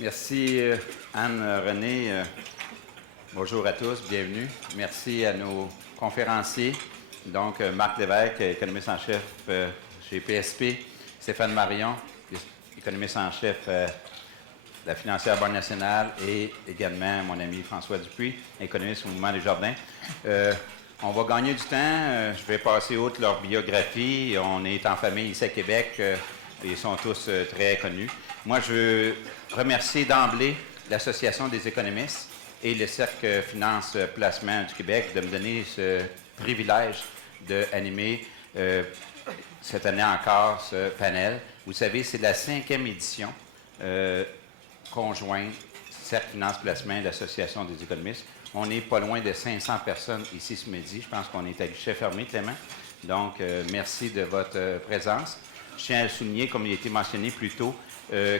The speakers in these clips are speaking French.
Merci Anne-Renée. Bonjour à tous, bienvenue. Merci à nos conférenciers. Donc, Marc Lévesque, économiste en chef chez PSP, Stéphane Marion, économiste en chef de la financière Banque nationale, et également mon ami François Dupuis, économiste au Mouvement des Jardins. On va gagner du temps. Je vais passer outre leur biographie. On est en famille ici à Québec. Ils sont tous très connus. Moi, je veux remercier d'emblée l'Association des économistes et le Cercle Finance Placement du Québec de me donner ce privilège d'animer cette année encore ce panel. Vous savez, c'est la 5e édition conjointe Cercle Finance Placement et l'Association des économistes. On n'est pas loin de 500 personnes ici ce midi. Je pense qu'on est à guichet fermé, Clément. Donc, merci de votre présence. Je tiens à souligner, comme il a été mentionné plus tôt,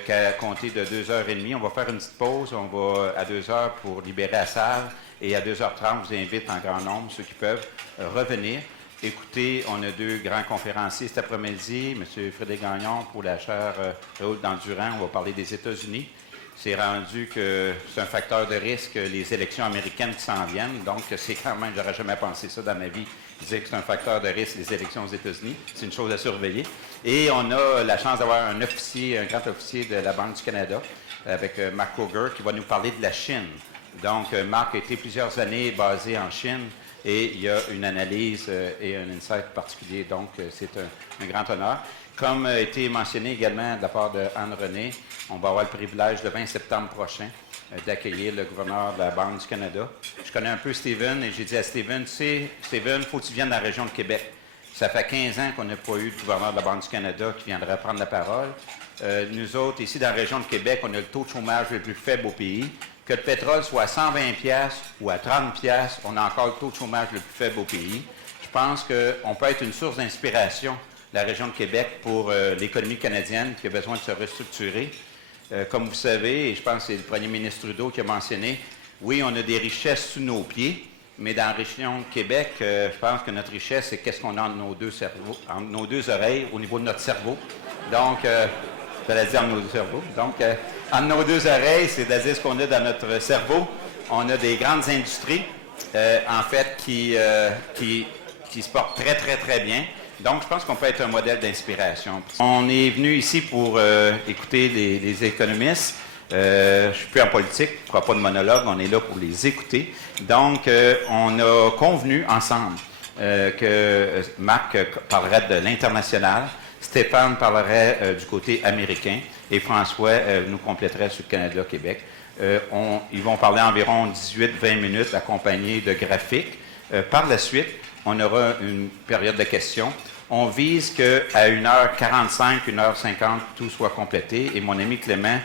qu'à compter de 2h30, on va faire une petite pause. On va à 2h pour libérer la salle. Et à 2h30, je vous invite en grand nombre, ceux qui peuvent, revenir. Écoutez, on a 2 grands conférenciers cet après-midi. M. Frédéric Gagnon pour la chaire Raoul d'Endurant. On va parler des États-Unis. C'est rendu que c'est un facteur de risque, les élections américaines qui s'en viennent. Donc, c'est quand même, j'aurais jamais pensé ça dans ma vie, dire que c'est un facteur de risque, les élections aux États-Unis. C'est une chose à surveiller. Et on a la chance d'avoir un officier, un grand officier de la Banque du Canada, avec Mark Coger, qui va nous parler de la Chine. Donc, Marc a été plusieurs années basé en Chine et il y a une analyse et un insight particulier. Donc, c'est un grand honneur. Comme a été mentionné également de la part de Anne-Renée, on va avoir le privilège le 20 septembre prochain d'accueillir le gouverneur de la Banque du Canada. Je connais un peu Steven et j'ai dit à Steven, tu sais, Steven, il faut que tu viennes dans la région de Québec. Ça fait 15 ans qu'on n'a pas eu de gouverneur de la Banque du Canada qui viendrait prendre la parole. Nous autres, ici dans la région de Québec, on a le taux de chômage le plus faible au pays. Que le pétrole soit à 120$ ou à 30$, on a encore le taux de chômage le plus faible au pays. Je pense qu'on peut être une source d'inspiration, la région de Québec, pour l'économie canadienne qui a besoin de se restructurer. Comme vous savez, et je pense que c'est le premier ministre Trudeau qui a mentionné, oui, on a des richesses sous nos pieds, mais dans la région de Québec, je pense que notre richesse, c'est qu'est-ce qu'on a entre nos 2 cerveaux, entre nos 2 oreilles, au niveau de notre cerveau. Donc, j'allais dire entre nos 2 cerveaux. Donc, entre nos 2 oreilles, c'est-à-dire ce qu'on a dans notre cerveau. On a des grandes industries, en fait, qui se portent très, très, très bien. Donc, je pense qu'on peut être un modèle d'inspiration. On est venu ici pour écouter les économistes. Je ne suis plus en politique, je ne ferai pas de monologue, on est là pour les écouter. Donc, on a convenu ensemble que Marc parlerait de l'international, Stéphane parlerait du côté américain et François nous compléterait sur le Canada-Québec. Ils vont parler environ 18-20 minutes accompagnés de graphiques. Par la suite, on aura une période de questions. On vise qu'à 1h45, 1h50, tout soit complété. Et mon ami Clément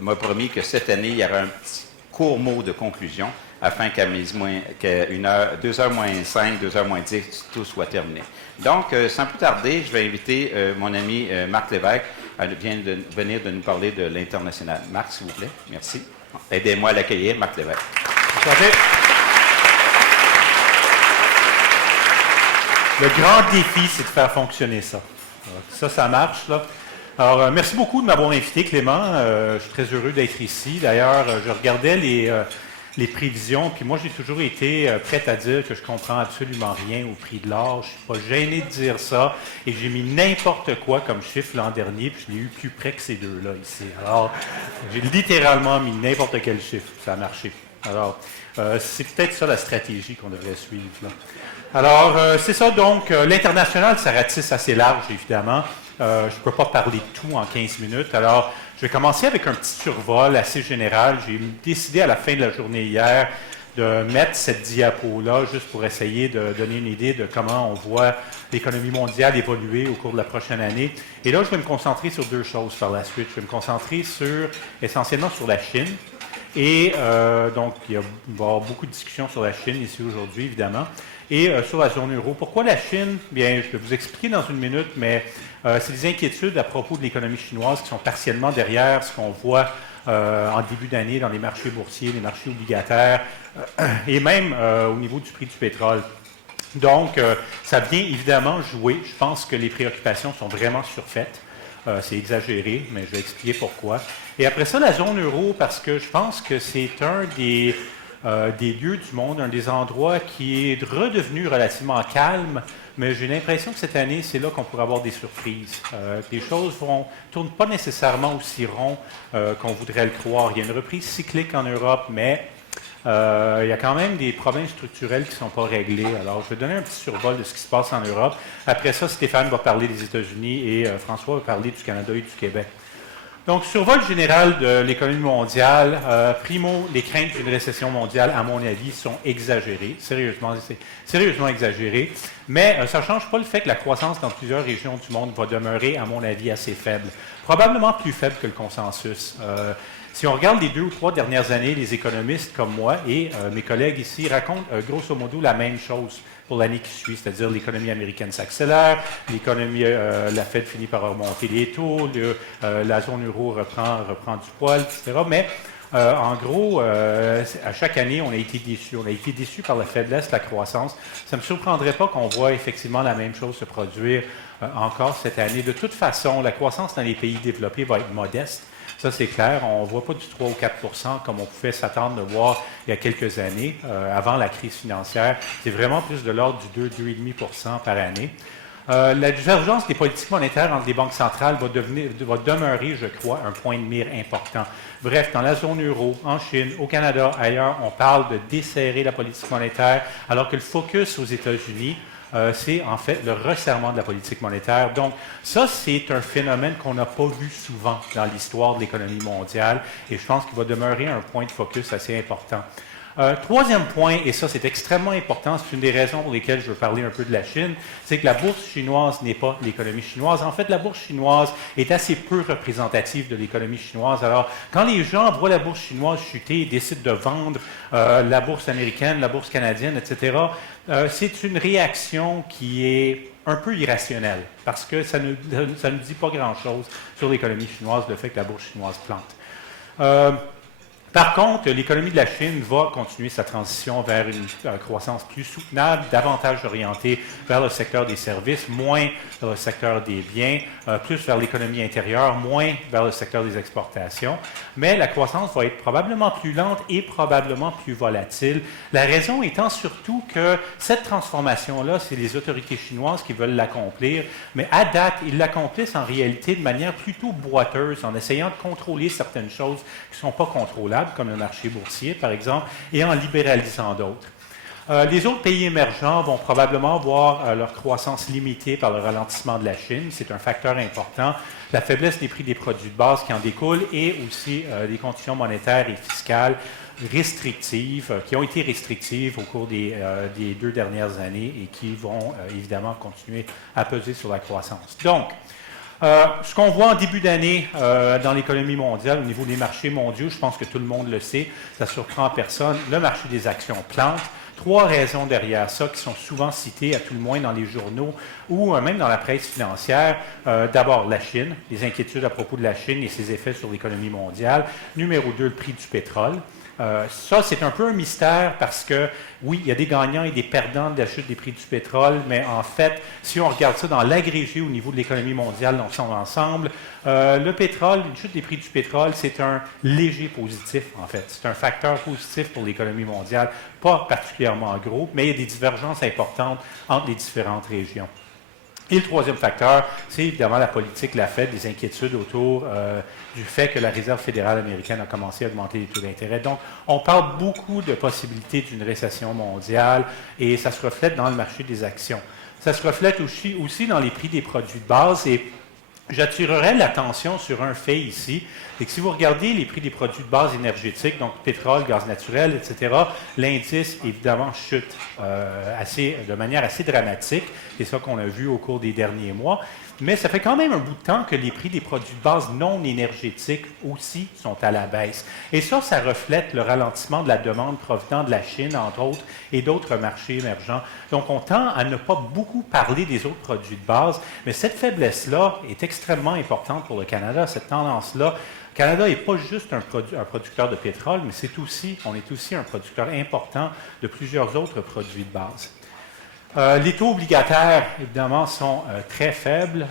m'a promis que cette année, il y aura un petit court mot de conclusion afin qu'à 2h moins 5, 2h moins 10, tout soit terminé. Donc, sans plus tarder, je vais inviter mon ami Marc Lévesque à venir de nous parler de l'international. Marc, s'il vous plaît. Merci. Aidez-moi à l'accueillir, Marc Lévesque. Le grand défi, c'est de faire fonctionner ça. Ça marche, là. Alors, merci beaucoup de m'avoir invité, Clément. Je suis très heureux d'être ici. D'ailleurs, je regardais les prévisions, puis moi, j'ai toujours été prêt à dire que je comprends absolument rien au prix de l'or. Je ne suis pas gêné de dire ça. Et j'ai mis n'importe quoi comme chiffre l'an dernier, puis je l'ai eu plus près que ces deux-là ici. Alors, j'ai littéralement mis n'importe quel chiffre. Ça a marché. Alors, c'est peut-être ça la stratégie qu'on devrait suivre, là. Alors, c'est ça, donc, l'international, ça ratisse assez large, évidemment. Je ne peux pas parler de tout en 15 minutes. Alors, je vais commencer avec un petit survol assez général. J'ai décidé à la fin de la journée hier de mettre cette diapo-là juste pour essayer de donner une idée de comment on voit l'économie mondiale évoluer au cours de la prochaine année. Et là, je vais me concentrer sur 2 choses par la suite. Je vais me concentrer essentiellement sur la Chine. Et donc, il va y avoir beaucoup de discussions sur la Chine ici aujourd'hui, évidemment. Et sur la zone euro. Pourquoi la Chine? Bien, je vais vous expliquer dans une minute, mais c'est des inquiétudes à propos de l'économie chinoise qui sont partiellement derrière ce qu'on voit en début d'année dans les marchés boursiers, les marchés obligataires et même au niveau du prix du pétrole. Donc, ça vient évidemment jouer. Je pense que les préoccupations sont vraiment surfaites. C'est exagéré, mais je vais expliquer pourquoi. Et après ça, la zone euro, parce que je pense que c'est un des lieux du monde, un des endroits qui est redevenu relativement calme, mais j'ai l'impression que cette année, c'est là qu'on pourrait avoir des surprises. Les choses ne tournent pas nécessairement aussi rond qu'on voudrait le croire. Il y a une reprise cyclique en Europe, mais il y a quand même des problèmes structurels qui ne sont pas réglés. Alors, je vais donner un petit survol de ce qui se passe en Europe. Après ça, Stéphane va parler des États-Unis et François va parler du Canada et du Québec. Donc, survol général de l'économie mondiale. Primo, les craintes d'une récession mondiale, à mon avis, sont exagérées. C'est sérieusement exagéré. Mais ça ne change pas le fait que la croissance dans plusieurs régions du monde va demeurer, à mon avis, assez faible. Probablement plus faible que le consensus. Si on regarde les 2 ou 3 dernières années, les économistes comme moi et mes collègues ici racontent grosso modo la même chose pour l'année qui suit, c'est-à-dire l'économie américaine s'accélère, la Fed finit par remonter les taux, la zone euro reprend du poil, etc. Mais en gros, à chaque année, on a été déçus. On a été déçus par la faiblesse de la croissance. Ça ne me surprendrait pas qu'on voit effectivement la même chose se produire encore cette année. De toute façon, la croissance dans les pays développés va être modeste. Ça, c'est clair. On ne voit pas du 3 ou 4 comme on pouvait s'attendre de voir il y a quelques années, avant la crise financière. C'est vraiment plus de l'ordre du 2-2,5 par année. La divergence des politiques monétaires entre les banques centrales va demeurer, je crois, un point de mire important. Bref, dans la zone euro, en Chine, au Canada, ailleurs, on parle de desserrer la politique monétaire, alors que le focus aux États-Unis, c'est en fait le resserrement de la politique monétaire. Donc, ça, c'est un phénomène qu'on n'a pas vu souvent dans l'histoire de l'économie mondiale et je pense qu'il va demeurer un point de focus assez important. Troisième point, et ça c'est extrêmement important, c'est une des raisons pour lesquelles je veux parler un peu de la Chine, c'est que la bourse chinoise n'est pas l'économie chinoise. En fait, la bourse chinoise est assez peu représentative de l'économie chinoise. Alors, quand les gens voient la bourse chinoise chuter et décident de vendre la bourse américaine, la bourse canadienne, etc., c'est une réaction qui est un peu irrationnelle, parce que ça ne dit pas grand-chose sur l'économie chinoise, le fait que la bourse chinoise plante. Par contre, l'économie de la Chine va continuer sa transition vers une croissance plus soutenable, davantage orientée vers le secteur des services, moins vers le secteur des biens, plus vers l'économie intérieure, moins vers le secteur des exportations. Mais la croissance va être probablement plus lente et probablement plus volatile. La raison étant surtout que cette transformation-là, c'est les autorités chinoises qui veulent l'accomplir, mais à date, ils l'accomplissent en réalité de manière plutôt boiteuse, en essayant de contrôler certaines choses qui ne sont pas contrôlables, comme le marché boursier, par exemple, et en libéralisant d'autres. Les autres pays émergents vont probablement voir leur croissance limitée par le ralentissement de la Chine. C'est un facteur important. La faiblesse des prix des produits de base qui en découle et aussi des conditions monétaires et fiscales restrictives, qui ont été restrictives au cours des 2 dernières années et qui vont évidemment continuer à peser sur la croissance. Donc, ce qu'on voit en début d'année dans l'économie mondiale, au niveau des marchés mondiaux, je pense que tout le monde le sait, ça ne surprend personne, le marché des actions plante. 3 raisons derrière ça qui sont souvent citées, à tout le moins dans les journaux ou même dans la presse financière. D'abord, la Chine, les inquiétudes à propos de la Chine et ses effets sur l'économie mondiale. Numéro 2, le prix du pétrole. Ça, c'est un peu un mystère parce que, oui, il y a des gagnants et des perdants de la chute des prix du pétrole, mais en fait, si on regarde ça dans l'agrégé au niveau de l'économie mondiale dans son ensemble, le pétrole, une chute des prix du pétrole, c'est un léger positif, en fait. C'est un facteur positif pour l'économie mondiale, pas particulièrement gros, mais il y a des divergences importantes entre les différentes régions. Et le troisième facteur, c'est évidemment la politique de la Fed, des inquiétudes autour du fait que la Réserve fédérale américaine a commencé à augmenter les taux d'intérêt. Donc, on parle beaucoup de possibilités d'une récession mondiale et ça se reflète dans le marché des actions. Ça se reflète aussi dans les prix des produits de base et j'attirerai l'attention sur un fait ici, c'est que si vous regardez les prix des produits de base énergétiques, donc pétrole, gaz naturel, etc., l'indice, évidemment, chute de manière assez dramatique. C'est ça qu'on a vu au cours des derniers mois. Mais ça fait quand même un bout de temps que les prix des produits de base non énergétiques aussi sont à la baisse. Et ça reflète le ralentissement de la demande provenant de la Chine, entre autres, et d'autres marchés émergents. Donc, on tend à ne pas beaucoup parler des autres produits de base, mais cette faiblesse-là est extrêmement importante pour le Canada, cette tendance-là. Le Canada n'est pas juste un producteur de pétrole, mais on est aussi un producteur important de plusieurs autres produits de base. Les taux obligataires, évidemment, sont très faibles.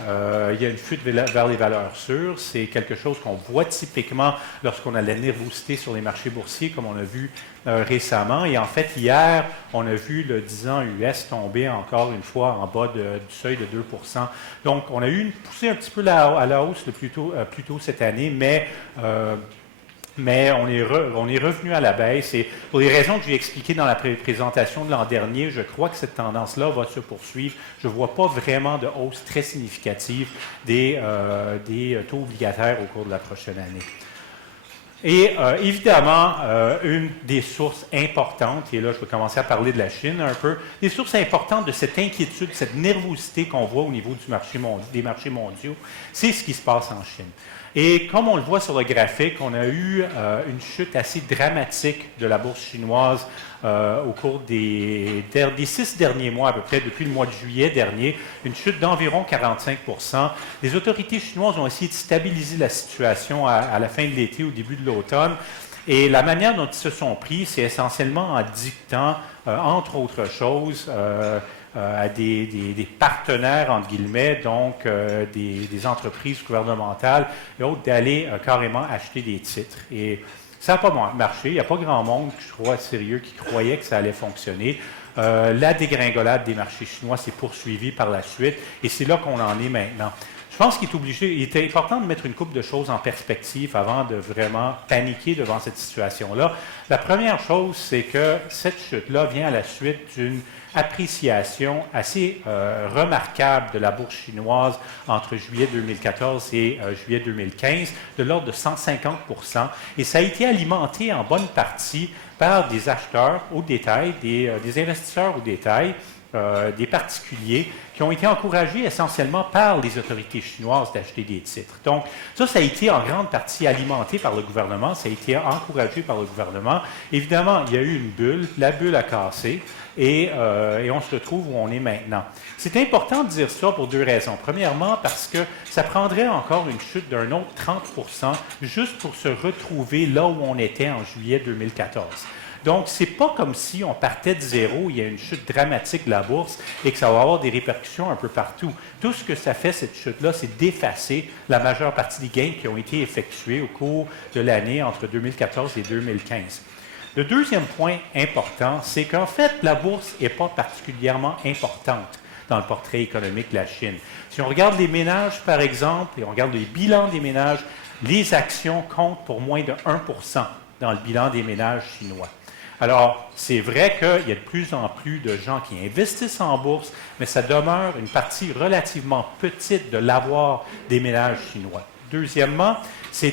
Il y a une fuite vers les valeurs sûres. C'est quelque chose qu'on voit typiquement lorsqu'on a de la nervosité sur les marchés boursiers, comme on a vu récemment. Et en fait, hier, on a vu le 10 ans US tomber encore une fois en bas du seuil de 2 %. Donc, on a eu une poussée un petit peu à la hausse plus tôt cette année, mais on est revenu à la baisse et pour les raisons que j'ai expliquées dans la présentation de l'an dernier, je crois que cette tendance-là va se poursuivre. Je ne vois pas vraiment de hausse très significative des taux obligataires au cours de la prochaine année. Et évidemment, une des sources importantes, et là je vais commencer à parler de la Chine un peu, des sources importantes de cette inquiétude, cette nervosité qu'on voit au niveau des marchés mondiaux, c'est ce qui se passe en Chine. Et comme on le voit sur le graphique, on a eu une chute assez dramatique de la bourse chinoise au cours des 6 derniers mois, à peu près depuis le mois de juillet dernier, une chute d'environ 45 %. Les autorités chinoises ont essayé de stabiliser la situation à la fin de l'été, au début de l'automne. Et la manière dont ils se sont pris, c'est essentiellement en dictant, entre autres choses, à des partenaires, entre guillemets, donc des entreprises gouvernementales et autres, d'aller carrément acheter des titres. Et ça n'a pas marché. Il n'y a pas grand monde, je crois, sérieux, qui croyait que ça allait fonctionner. La dégringolade des marchés chinois s'est poursuivie par la suite et c'est là qu'on en est maintenant. Je pense il était important de mettre une couple de choses en perspective avant de vraiment paniquer devant cette situation-là. La première chose, c'est que cette chute-là vient à la suite d'une appréciation assez remarquable de la bourse chinoise entre juillet 2014 et juillet 2015, de l'ordre de 150 %. Et ça a été alimenté en bonne partie par des acheteurs au détail, des investisseurs au détail, des particuliers qui ont été encouragés essentiellement par les autorités chinoises d'acheter des titres. Donc, ça a été en grande partie alimenté par le gouvernement, ça a été encouragé par le gouvernement. Évidemment, il y a eu une bulle, la bulle a cassé et on se retrouve où on est maintenant. C'est important de dire ça pour deux raisons. Premièrement, parce que ça prendrait encore une chute d'un autre 30 % juste pour se retrouver là où on était en juillet 2014. Donc, ce n'est pas comme si on partait de zéro, il y a une chute dramatique de la bourse et que ça va avoir des répercussions un peu partout. Tout ce que ça fait, cette chute-là, c'est d'effacer la majeure partie des gains qui ont été effectués au cours de l'année entre 2014 et 2015. Le deuxième point important, c'est qu'en fait, la bourse n'est pas particulièrement importante dans le portrait économique de la Chine. Si on regarde les ménages, par exemple, et on regarde les bilans des ménages, les actions comptent pour moins de 1 % dans le bilan des ménages chinois. Alors, c'est vrai qu'il y a de plus en plus de gens qui investissent en bourse, mais ça demeure une partie relativement petite de l'avoir des ménages chinois. Deuxièmement, ça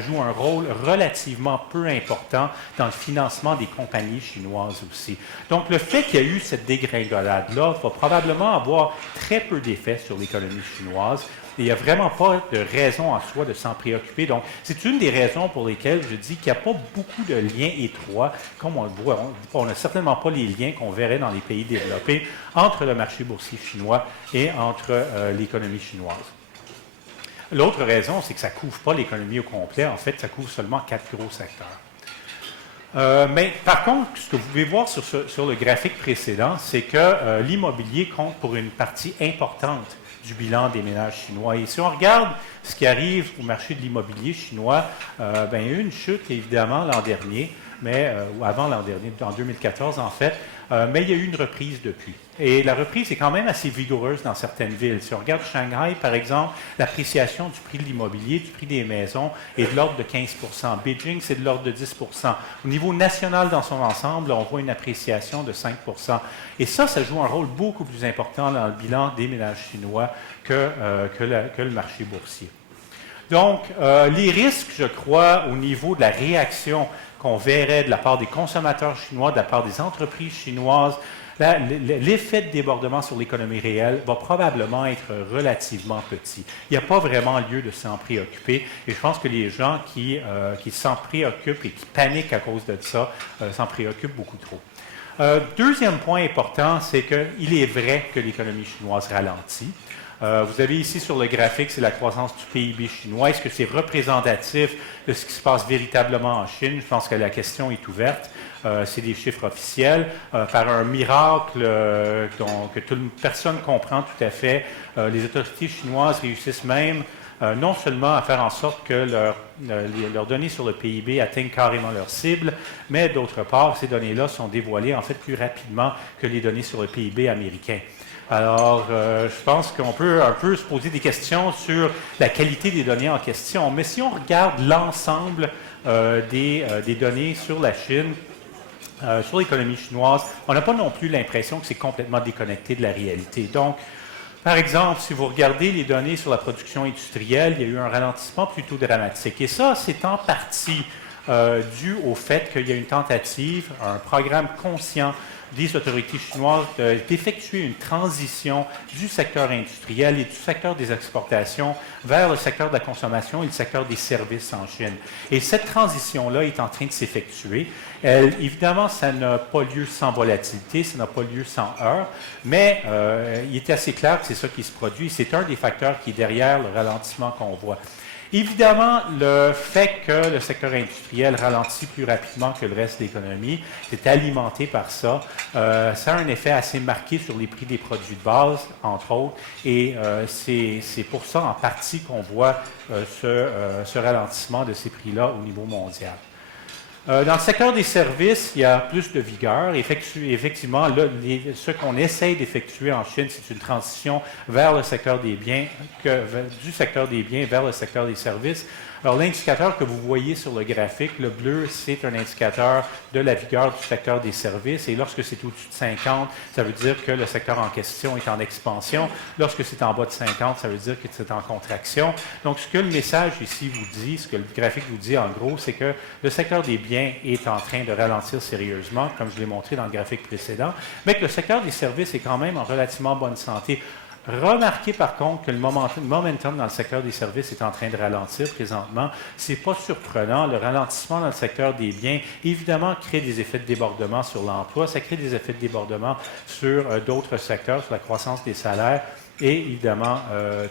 joue un rôle relativement peu important dans le financement des compagnies chinoises aussi. Donc, le fait qu'il y a eu cette dégringolade-là va probablement avoir très peu d'effet sur l'économie chinoise. Et il n'y a vraiment pas de raison en soi de s'en préoccuper. Donc, c'est une des raisons pour lesquelles je dis qu'il n'y a pas beaucoup de liens étroits, comme on le voit. On n'a certainement pas les liens qu'on verrait dans les pays développés entre le marché boursier chinois et entre l'économie chinoise. L'autre raison, c'est que ça ne couvre pas l'économie au complet. En fait, ça couvre seulement 4 gros secteurs. Mais par contre, ce que vous pouvez voir sur le graphique précédent, c'est que l'immobilier compte pour une partie importante du bilan des ménages chinois. Et si on regarde ce qui arrive au marché de l'immobilier chinois, il y a eu une chute évidemment l'an dernier, ou avant l'an dernier, en 2014 en fait, mais il y a eu une reprise depuis. Et la reprise est quand même assez vigoureuse dans certaines villes. Si on regarde Shanghai, par exemple, l'appréciation du prix de l'immobilier, du prix des maisons, est de l'ordre de 15 %. Beijing, c'est de l'ordre de 10 %. Au niveau national dans son ensemble, on voit une appréciation de 5 %. Et ça joue un rôle beaucoup plus important dans le bilan des ménages chinois que le marché boursier. Donc, les risques, je crois, au niveau de la réaction qu'on verrait de la part des consommateurs chinois, de la part des entreprises chinoises, l'effet de débordement sur l'économie réelle va probablement être relativement petit. Il n'y a pas vraiment lieu de s'en préoccuper et je pense que les gens qui s'en préoccupent et qui paniquent à cause de ça s'en préoccupent beaucoup trop. Deuxième point important, c'est qu'il est vrai que l'économie chinoise ralentit. Vous avez ici sur le graphique, c'est la croissance du PIB chinois. Est-ce que c'est représentatif de ce qui se passe véritablement en Chine? Je pense que la question est ouverte. C'est des chiffres officiels. Par un miracle que personne comprend tout à fait, les autorités chinoises réussissent même non seulement à faire en sorte que leurs données sur le PIB atteignent carrément leur cible, mais d'autre part, ces données-là sont dévoilées en fait plus rapidement que les données sur le PIB américain. Alors, je pense qu'on peut un peu se poser des questions sur la qualité des données en question, mais si on regarde l'ensemble des données sur la Chine, sur l'économie chinoise, on n'a pas non plus l'impression que c'est complètement déconnecté de la réalité. Donc, par exemple, si vous regardez les données sur la production industrielle, il y a eu un ralentissement plutôt dramatique. Et ça, c'est en partie dû au fait qu'il y a une tentative, un programme conscient des autorités chinoises d'effectuer une transition du secteur industriel et du secteur des exportations vers le secteur de la consommation et le secteur des services en Chine. Et cette transition-là est en train de s'effectuer. Évidemment, ça n'a pas lieu sans volatilité, ça n'a pas lieu sans heurts, mais il est assez clair que c'est ça qui se produit. C'est un des facteurs qui est derrière le ralentissement qu'on voit. Évidemment, le fait que le secteur industriel ralentit plus rapidement que le reste de l'économie, c'est alimenté par ça. Ça a un effet assez marqué sur les prix des produits de base, entre autres, et c'est pour ça en partie qu'on voit ce ralentissement de ces prix-là au niveau mondial. Dans le secteur des services, il y a plus de vigueur. Effectivement, là, ce qu'on essaye d'effectuer en Chine, c'est une transition vers le secteur des biens, du secteur des biens vers le secteur des services. Alors, l'indicateur que vous voyez sur le graphique, le bleu, c'est un indicateur de la vigueur du secteur des services. Et lorsque c'est au-dessus de 50, ça veut dire que le secteur en question est en expansion. Lorsque c'est en bas de 50, ça veut dire que c'est en contraction. Donc, ce que le message ici vous dit, ce que le graphique vous dit en gros, c'est que le secteur des biens est en train de ralentir sérieusement, comme je l'ai montré dans le graphique précédent, mais que le secteur des services est quand même en relativement bonne santé. Remarquez par contre que le momentum dans le secteur des services est en train de ralentir présentement. Ce n'est pas surprenant. Le ralentissement dans le secteur des biens, évidemment, crée des effets de débordement sur l'emploi. Ça crée des effets de débordement sur d'autres secteurs, sur la croissance des salaires. Et évidemment,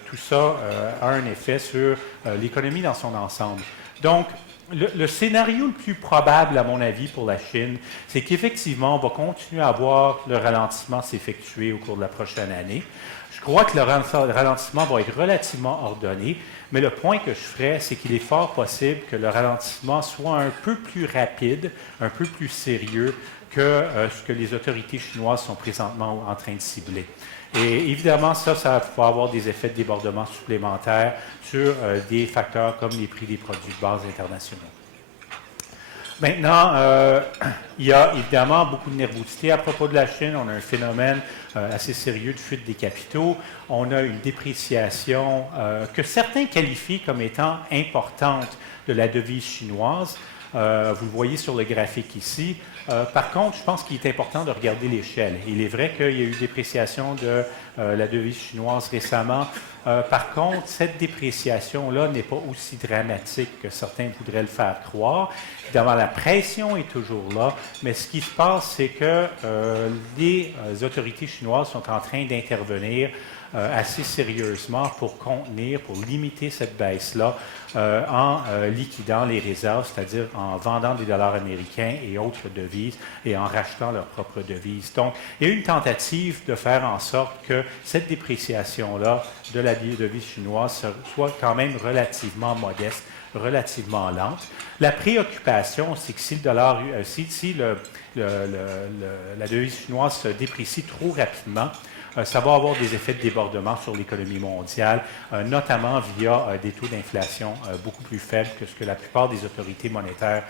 tout ça a un effet sur l'économie dans son ensemble. Donc, le scénario le plus probable, à mon avis, pour la Chine, c'est qu'effectivement, on va continuer à voir le ralentissement s'effectuer au cours de la prochaine année. Je crois que le ralentissement va être relativement ordonné, mais le point que je ferai, c'est qu'il est fort possible que le ralentissement soit un peu plus rapide, un peu plus sérieux que ce que les autorités chinoises sont présentement en train de cibler. Et évidemment, ça va avoir des effets de débordement supplémentaires sur des facteurs comme les prix des produits de base internationaux. Maintenant, il y a évidemment beaucoup de nervosité à propos de la Chine. On a un phénomène assez sérieux de fuite des capitaux. On a une dépréciation que certains qualifient comme étant importante de la devise chinoise. Vous le voyez sur le graphique ici. Par contre, je pense qu'il est important de regarder l'échelle. Il est vrai qu'il y a eu dépréciation de la devise chinoise récemment. Par contre, cette dépréciation-là n'est pas aussi dramatique que certains voudraient le faire croire. Évidemment, la pression est toujours là, mais ce qui se passe, c'est que les autorités chinoises sont en train d'intervenir assez sérieusement pour contenir, pour limiter cette baisse-là en liquidant les réserves, c'est-à-dire en vendant des dollars américains et autres devises et en rachetant leurs propres devises. Donc, il y a eu une tentative de faire en sorte que cette dépréciation-là de la devise chinoise soit quand même relativement modeste, relativement lente. La préoccupation, c'est que si la devise chinoise se déprécie trop rapidement, ça va avoir des effets de débordement sur l'économie mondiale, notamment via des taux d'inflation beaucoup plus faibles que ce que la plupart des autorités monétaires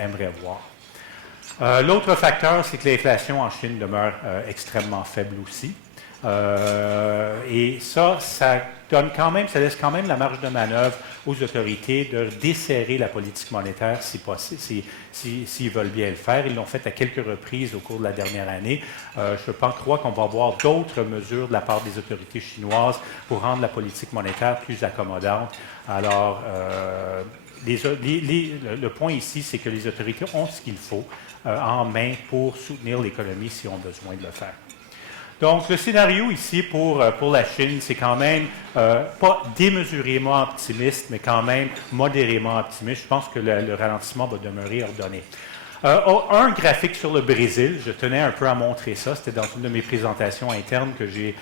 aimeraient voir. L'autre facteur, c'est que l'inflation en Chine demeure extrêmement faible aussi. Et ça laisse quand même la marge de manœuvre aux autorités de desserrer la politique monétaire s'ils veulent bien le faire. Ils l'ont fait à quelques reprises au cours de la dernière année. Je crois qu'on va voir d'autres mesures de la part des autorités chinoises pour rendre la politique monétaire plus accommodante. Alors, le point ici, c'est que les autorités ont ce qu'il faut en main pour soutenir l'économie si on a besoin de le faire. Donc, le scénario ici pour la Chine, c'est quand même pas démesurément optimiste, mais quand même modérément optimiste. Je pense que le ralentissement va demeurer ordonné. Un graphique sur le Brésil, je tenais un peu à montrer ça, c'était dans une de mes présentations internes que j'ai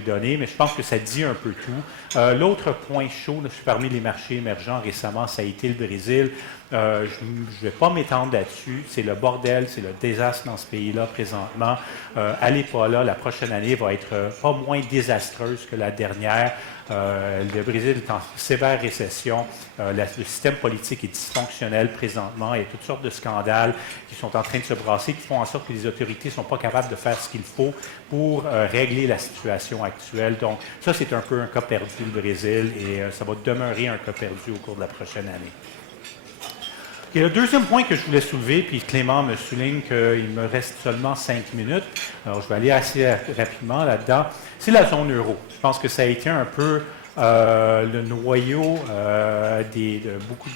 données, mais je pense que ça dit un peu tout. L'autre point chaud, là, parmi les marchés émergents récemment, ça a été le Brésil. Je ne vais pas m'étendre là-dessus, c'est le bordel, c'est le désastre dans ce pays-là présentement. Allez pas là, la prochaine année va être pas moins désastreuse que la dernière. Le Brésil est en sévère récession. Le système politique est dysfonctionnel présentement. Il y a toutes sortes de scandales qui sont en train de se brasser, qui font en sorte que les autorités ne sont pas capables de faire ce qu'il faut pour régler la situation actuelle. Donc, ça, c'est un peu un cas perdu, le Brésil, et ça va demeurer un cas perdu au cours de la prochaine année. Et le deuxième point que je voulais soulever, puis Clément me souligne qu'il me reste seulement 5 minutes, alors je vais aller assez rapidement là-dedans, c'est la zone euro. Je pense que ça a été un peu le noyau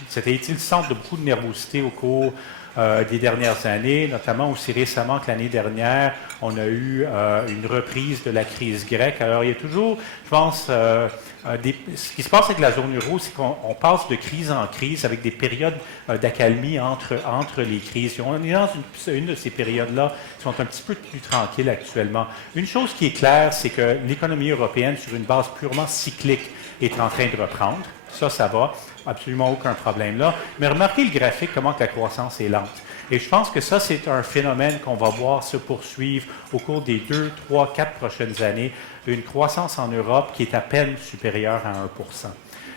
ça a été le centre de beaucoup de nervosité au cours des dernières années, notamment aussi récemment que l'année dernière, on a eu une reprise de la crise grecque. Alors, il y a toujours, je pense, ce qui se passe avec la zone euro, c'est qu'on passe de crise en crise avec des périodes d'accalmie entre les crises. On est dans une de ces périodes-là qui sont un petit peu plus tranquilles actuellement. Une chose qui est claire, c'est que l'économie européenne, sur une base purement cyclique, est en train de reprendre. Ça va. Absolument aucun problème là. Mais remarquez le graphique, comment que la croissance est lente. Et je pense que ça, c'est un phénomène qu'on va voir se poursuivre au cours des 2, 3, 4 prochaines années. Une croissance en Europe qui est à peine supérieure à 1%.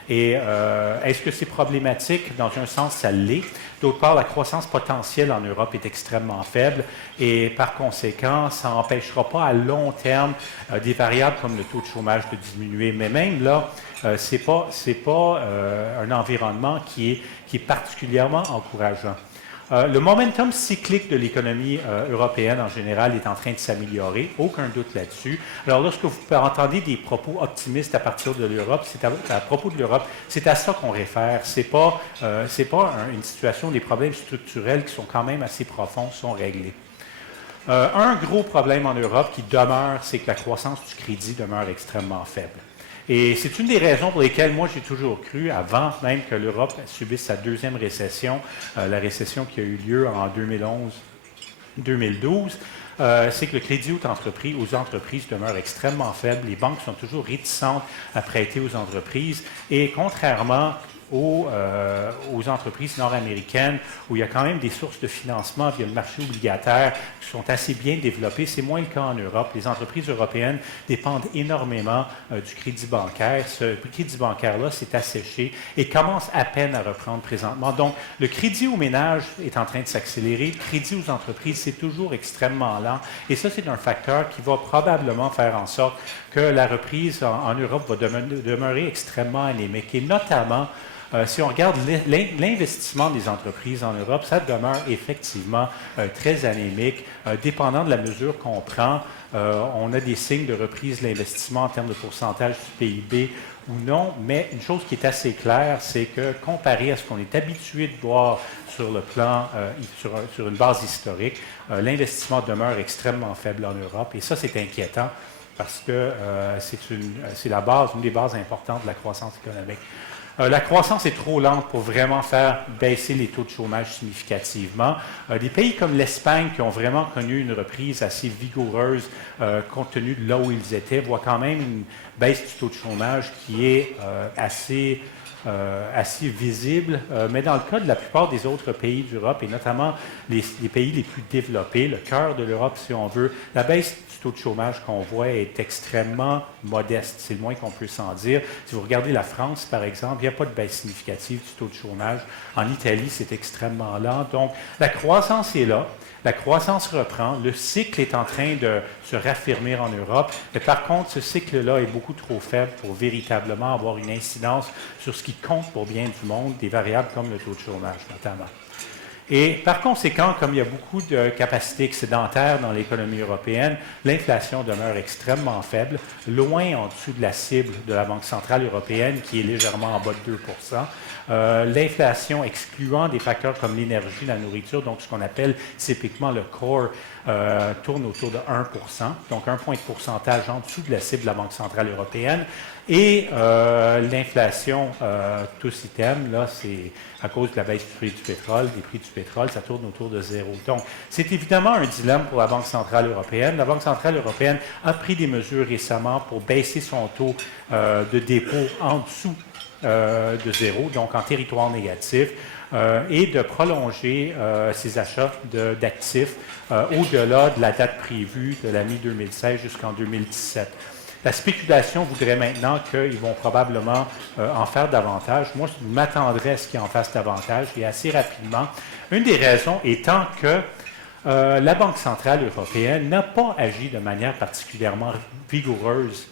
Et est-ce que c'est problématique? Dans un sens, ça l'est. D'autre part, la croissance potentielle en Europe est extrêmement faible et par conséquent, ça n'empêchera pas à long terme des variables comme le taux de chômage de diminuer. Mais même là, c'est pas un environnement qui est particulièrement encourageant. Le momentum cyclique de l'économie européenne en général est en train de s'améliorer, aucun doute là-dessus. Alors lorsque vous entendez des propos optimistes à partir de l'Europe, à propos de l'Europe, c'est à ça qu'on réfère. C'est pas une situation où les problèmes structurels qui sont quand même assez profonds sont réglés. Un gros problème en Europe qui demeure, c'est que la croissance du crédit demeure extrêmement faible. Et c'est une des raisons pour lesquelles moi j'ai toujours cru, avant même que l'Europe subisse sa deuxième récession, la récession qui a eu lieu en 2011-2012, c'est que le crédit aux entreprises demeure extrêmement faible. Les banques sont toujours réticentes à prêter aux entreprises et contrairement aux entreprises nord-américaines, où il y a quand même des sources de financement via le marché obligataire qui sont assez bien développées. C'est moins le cas en Europe. Les entreprises européennes dépendent énormément du crédit bancaire. Ce crédit bancaire-là s'est asséché et commence à peine à reprendre présentement. Donc, le crédit aux ménages est en train de s'accélérer. Le crédit aux entreprises, c'est toujours extrêmement lent. Et ça, c'est un facteur qui va probablement faire en sorte que la reprise en Europe va demeurer extrêmement anémique. Et notamment, si on regarde l'investissement des entreprises en Europe, ça demeure effectivement très anémique. Dépendant de la mesure qu'on prend, on a des signes de reprise de l'investissement en termes de pourcentage du PIB ou non, mais une chose qui est assez claire, c'est que comparé à ce qu'on est habitué de voir sur le plan, sur une base historique, l'investissement demeure extrêmement faible en Europe et ça, c'est inquiétant parce que c'est une des bases importantes de la croissance économique. La croissance est trop lente pour vraiment faire baisser les taux de chômage significativement. Des pays comme l'Espagne, qui ont vraiment connu une reprise assez vigoureuse compte tenu de là où ils étaient, voient quand même une baisse du taux de chômage qui est assez visible. Mais dans le cas de la plupart des autres pays d'Europe, et notamment les pays les plus développés, le cœur de l'Europe, si on veut, la baisse du taux de chômage qu'on voit est extrêmement modeste. C'est le moins qu'on peut s'en dire. Si vous regardez la France, par exemple, il n'y a pas de baisse significative du taux de chômage. En Italie, c'est extrêmement lent. Donc, la croissance est là. La croissance reprend. Le cycle est en train de se raffirmer en Europe. Mais par contre, ce cycle-là est beaucoup trop faible pour véritablement avoir une incidence sur ce qui compte pour bien du monde, des variables comme le taux de chômage notamment. Et par conséquent, comme il y a beaucoup de capacités excédentaires dans l'économie européenne, l'inflation demeure extrêmement faible, loin en dessous de la cible de la Banque centrale européenne qui est légèrement en bas de 2 L'inflation, excluant des facteurs comme l'énergie, la nourriture, donc ce qu'on appelle typiquement le core, tourne autour de 1 donc un point de pourcentage en dessous de la cible de la Banque centrale européenne. Et l'inflation, tous items, là, c'est à cause de la baisse du prix du pétrole, des prix du pétrole, ça tourne autour de 0. Donc, c'est évidemment un dilemme pour la Banque centrale européenne. La Banque centrale européenne a pris des mesures récemment pour baisser son taux de dépôt en dessous de 0, donc en territoire négatif, et de prolonger ses achats d'actifs au-delà de la date prévue de la mi-2016 jusqu'en 2017. La spéculation voudrait maintenant qu'ils vont probablement en faire davantage. Moi, je m'attendrais à ce qu'ils en fassent davantage et assez rapidement. Une des raisons étant que la Banque centrale européenne n'a pas agi de manière particulièrement vigoureuse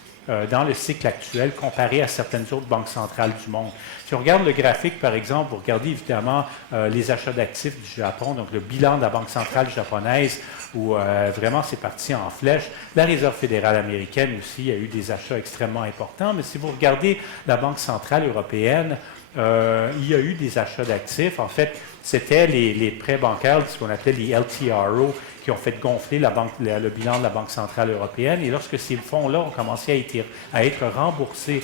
dans le cycle actuel comparé à certaines autres banques centrales du monde. Si on regarde le graphique, par exemple, vous regardez évidemment les achats d'actifs du Japon, donc le bilan de la Banque centrale japonaise, où vraiment c'est parti en flèche. La Réserve fédérale américaine aussi a eu des achats extrêmement importants, mais si vous regardez la Banque centrale européenne, il y a eu des achats d'actifs. En fait, c'était les prêts bancaires, ce qu'on appelait les LTRO, qui ont fait gonfler le bilan de la Banque centrale européenne. Et lorsque ces fonds-là ont commencé à être remboursés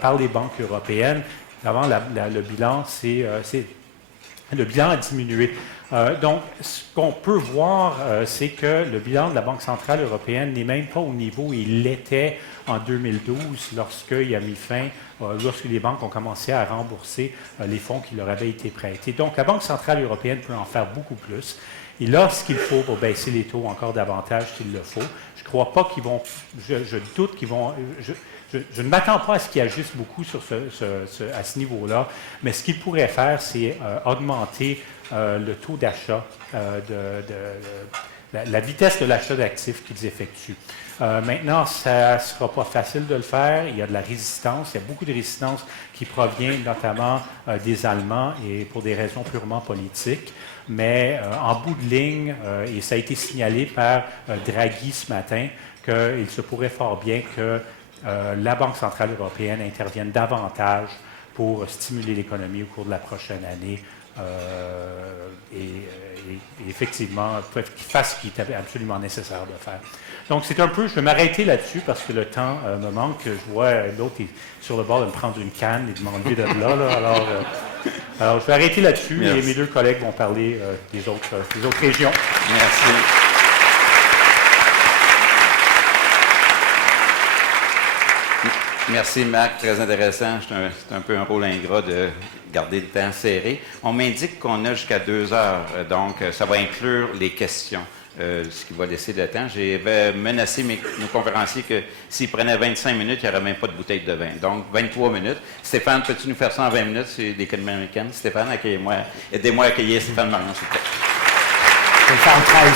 par les banques européennes, avant le bilan, le bilan a diminué. Donc, ce qu'on peut voir, c'est que le bilan de la Banque centrale européenne n'est même pas au niveau où il l'était en 2012, lorsqu'il a mis fin, lorsque les banques ont commencé à rembourser les fonds qui leur avaient été prêtés. Donc, la Banque centrale européenne peut en faire beaucoup plus. Il a ce qu'il faut pour baisser les taux encore davantage s'il le faut. Je ne crois pas qu'ils vont... Je doute qu'ils vont... Je ne m'attends pas à ce qu'ils agissent beaucoup à ce niveau-là, mais ce qu'ils pourraient faire, c'est augmenter le taux d'achat, la vitesse de l'achat d'actifs qu'ils effectuent. Maintenant, ça ne sera pas facile de le faire. Il y a de la résistance. Il y a beaucoup de résistance qui provient notamment des Allemands et pour des raisons purement politiques. Mais en bout de ligne, et ça a été signalé par Draghi ce matin, qu'il se pourrait fort bien que la Banque centrale européenne intervienne davantage pour stimuler l'économie au cours de la prochaine année et effectivement qu'il fasse ce qui est absolument nécessaire de faire. Donc, c'est un peu, je vais m'arrêter là-dessus parce que le temps me manque. Je vois l'autre est sur le bord de me prendre une canne et de m'enlever de là. Alors, je vais arrêter là-dessus et mes deux collègues vont parler des autres régions. Merci. Merci, Marc. Très intéressant. C'est un peu un rôle ingrat de garder le temps serré. On m'indique qu'on a jusqu'à 2 heures, donc ça va inclure les questions, ce qui va laisser le temps. J'ai menacé nos conférenciers que s'ils prenaient 25 minutes, il n'y aurait même pas de bouteille de vin. Donc, 23 minutes. Stéphane, peux-tu nous faire ça en 20 minutes? C'est l'économie américaine. Stéphane, accueillez-moi. Aidez-moi à accueillir Stéphane Marion, s'il vous plaît. Je vais le faire en 13.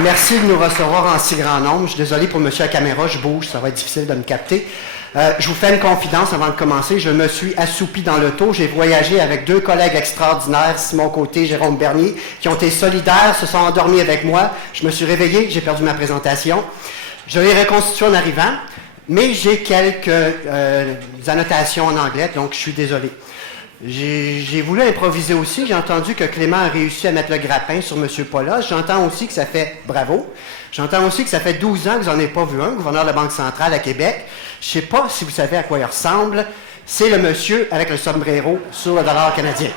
Merci de nous recevoir en si grand nombre. Je suis désolé pour monsieur à la caméra, je bouge, ça va être difficile de me capter. Je vous fais une confidence avant de commencer. Je me suis assoupi dans l'auto. J'ai voyagé avec 2 collègues extraordinaires, Simon Côté, Jérôme Bernier, qui ont été solidaires, se sont endormis avec moi. Je me suis réveillé, j'ai perdu ma présentation. Je l'ai reconstitué en arrivant, mais j'ai quelques annotations en anglais, donc je suis désolé. J'ai voulu improviser aussi. J'ai entendu que Clément a réussi à mettre le grappin sur M. Paulos. J'entends aussi que ça fait bravo. J'entends aussi que ça fait 12 ans que vous n'en avez pas vu un, gouverneur de la Banque centrale à Québec. Je ne sais pas si vous savez à quoi il ressemble. C'est le monsieur avec le sombrero sur le dollar canadien.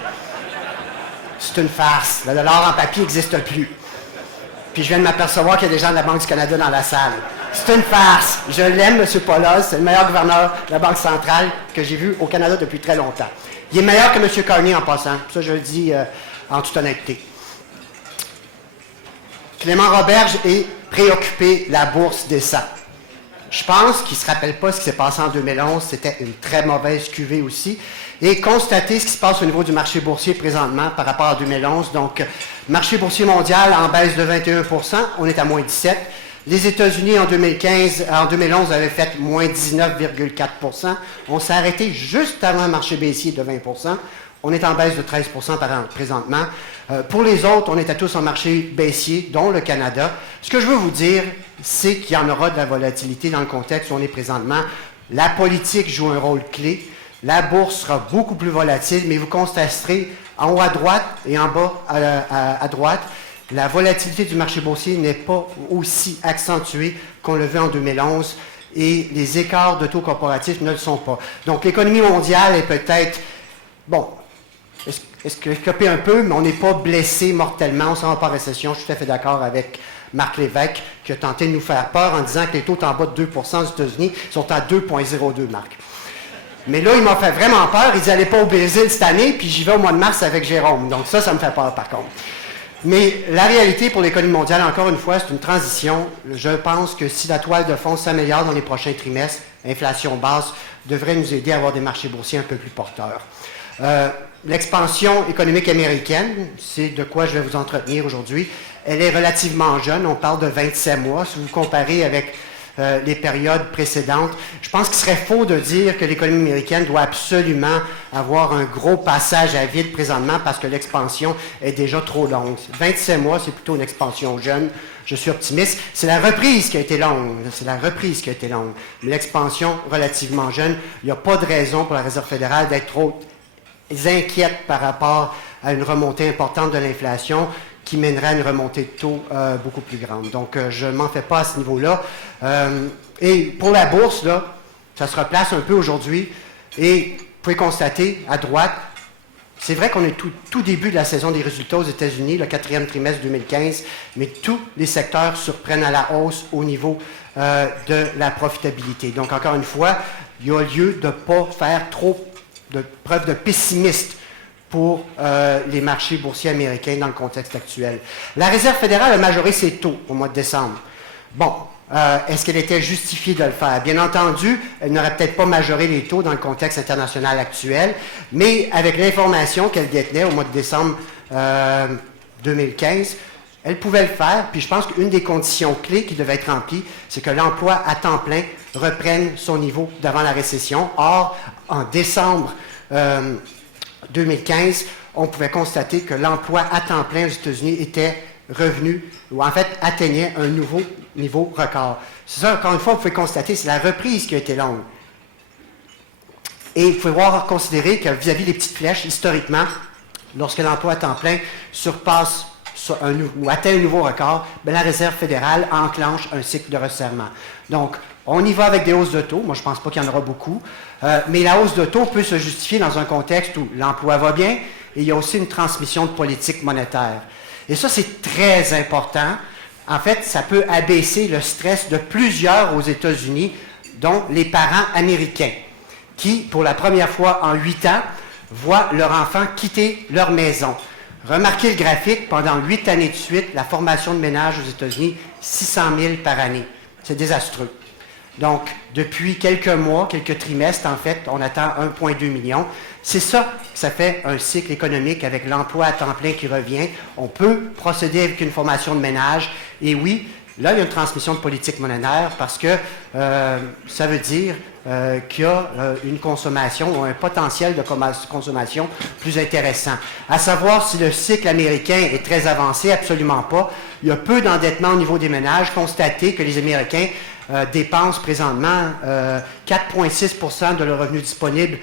C'est une farce. Le dollar en papier n'existe plus. Puis je viens de m'apercevoir qu'il y a des gens de la Banque du Canada dans la salle. C'est une farce. Je l'aime, M. Paulos. C'est le meilleur gouverneur de la Banque centrale que j'ai vu au Canada depuis très longtemps. Il est meilleur que M. Carney en passant. Ça, je le dis en toute honnêteté. Clément Roberge est préoccupé, la bourse descend. Je pense qu'il ne se rappelle pas ce qui s'est passé en 2011. C'était une très mauvaise cuvée aussi. Et constater ce qui se passe au niveau du marché boursier présentement par rapport à 2011. Donc, marché boursier mondial en baisse de 21 %. On est à moins 17. Les États-Unis, en 2011, avaient fait moins 19,4 %. On s'est arrêté juste avant un marché baissier de 20 %. On est en baisse de 13 % par an présentement. Pour les autres, on était tous en marché baissier, dont le Canada. Ce que je veux vous dire, c'est qu'il y en aura de la volatilité dans le contexte où on est présentement. La politique joue un rôle clé. La bourse sera beaucoup plus volatile, mais vous constaterez en haut à droite et en bas à droite, la volatilité du marché boursier n'est pas aussi accentuée qu'on le vu en 2011 et les écarts de taux corporatifs ne le sont pas. Donc l'économie mondiale est peut-être, bon, esclopée un peu, mais on n'est pas blessé mortellement, on ne s'en va pas en récession. Je suis tout à fait d'accord avec Marc Lévesque qui a tenté de nous faire peur en disant que les taux en bas de 2 % aux États-Unis sont à 2,02, Marc. Mais là, il m'a fait vraiment peur. Il dit, allez pas au Brésil cette année, puis j'y vais au mois de mars avec Jérôme. Donc ça me fait peur par contre. Mais la réalité pour l'économie mondiale, encore une fois, c'est une transition. Je pense que si la toile de fond s'améliore dans les prochains trimestres, l'inflation basse devrait nous aider à avoir des marchés boursiers un peu plus porteurs. L'expansion économique américaine, c'est de quoi je vais vous entretenir aujourd'hui. Elle est relativement jeune, on parle de 27 mois. Si vous comparez avec les périodes précédentes, je pense qu'il serait faux de dire que l'économie américaine doit absolument avoir un gros passage à vide présentement parce que l'expansion est déjà trop longue. 27 mois, c'est plutôt une expansion jeune. Je suis optimiste. C'est la reprise qui a été longue. Mais l'expansion relativement jeune, il n'y a pas de raison pour la Réserve fédérale d'être trop inquiète par rapport à une remontée importante de l'inflation qui mènerait à une remontée de taux beaucoup plus grande. Donc, je ne m'en fais pas à ce niveau-là. Et pour la bourse, là, ça se replace un peu aujourd'hui. Et vous pouvez constater, à droite, c'est vrai qu'on est tout début de la saison des résultats aux États-Unis, le 4e trimestre 2015, mais tous les secteurs surprennent à la hausse au niveau de la profitabilité. Donc, encore une fois, il y a lieu de ne pas faire trop de preuves de pessimiste pour les marchés boursiers américains dans le contexte actuel. La Réserve fédérale a majoré ses taux au mois de décembre. Bon, est-ce qu'elle était justifiée de le faire? Bien entendu, elle n'aurait peut-être pas majoré les taux dans le contexte international actuel, mais avec l'information qu'elle détenait au mois de décembre 2015, elle pouvait le faire, puis je pense qu'une des conditions clés qui devait être remplie, c'est que l'emploi à temps plein reprenne son niveau d'avant la récession. Or, en décembre 2015, on pouvait constater que l'emploi à temps plein aux États-Unis était revenu, ou en fait atteignait un nouveau niveau record. C'est ça, encore une fois, vous pouvez constater, c'est la reprise qui a été longue. Et vous pouvez considérer que vis-à-vis des petites flèches, historiquement, lorsque l'emploi à temps plein surpasse ou atteint un nouveau record, bien, la Réserve fédérale enclenche un cycle de resserrement. Donc, on y va avec des hausses de taux. Moi, je ne pense pas qu'il y en aura beaucoup. Mais la hausse de taux peut se justifier dans un contexte où l'emploi va bien et il y a aussi une transmission de politique monétaire. Et ça, c'est très important. En fait, ça peut abaisser le stress de plusieurs aux États-Unis, dont les parents américains, qui, pour la première fois en 8 ans, voient leur enfant quitter leur maison. Remarquez le graphique, pendant 8 années de suite, la formation de ménage aux États-Unis, 600 000 par année. C'est désastreux. Donc, depuis quelques mois, quelques trimestres, en fait, on attend 1,2 million. C'est ça fait un cycle économique avec l'emploi à temps plein qui revient. On peut procéder avec une formation de ménage. Et oui, là, il y a une transmission de politique monétaire parce que ça veut dire qu'il y a une consommation ou un potentiel de consommation plus intéressant. À savoir si le cycle américain est très avancé, absolument pas. Il y a peu d'endettement au niveau des ménages. Constatez que les Américains dépensent présentement 4,6 % de leur revenu disponible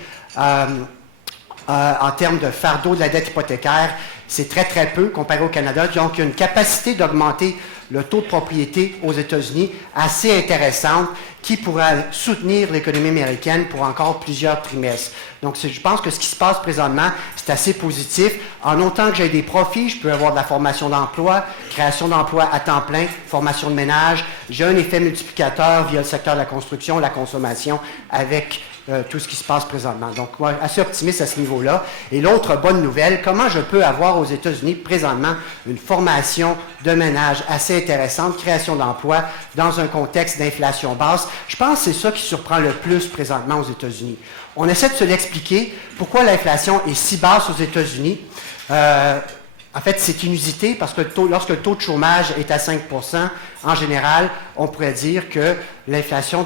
en termes de fardeau de la dette hypothécaire. C'est très, très peu comparé au Canada. Donc, il y a une capacité d'augmenter le taux de propriété aux États-Unis assez intéressante qui pourra soutenir l'économie américaine pour encore plusieurs trimestres. Donc, je pense que ce qui se passe présentement, c'est assez positif. En autant que j'ai des profits, je peux avoir de la formation d'emploi, création d'emplois à temps plein, formation de ménage. J'ai un effet multiplicateur via le secteur de la construction, la consommation, avec tout ce qui se passe présentement. Donc, moi, assez optimiste à ce niveau-là. Et l'autre bonne nouvelle, comment je peux avoir aux États-Unis présentement une formation de ménage assez intéressante, création d'emplois dans un contexte d'inflation basse? Je pense que c'est ça qui surprend le plus présentement aux États-Unis. On essaie de se l'expliquer, pourquoi l'inflation est si basse aux États-Unis. En fait, c'est inusité parce que lorsque le taux de chômage est à 5 %, en général, on pourrait dire que l'inflation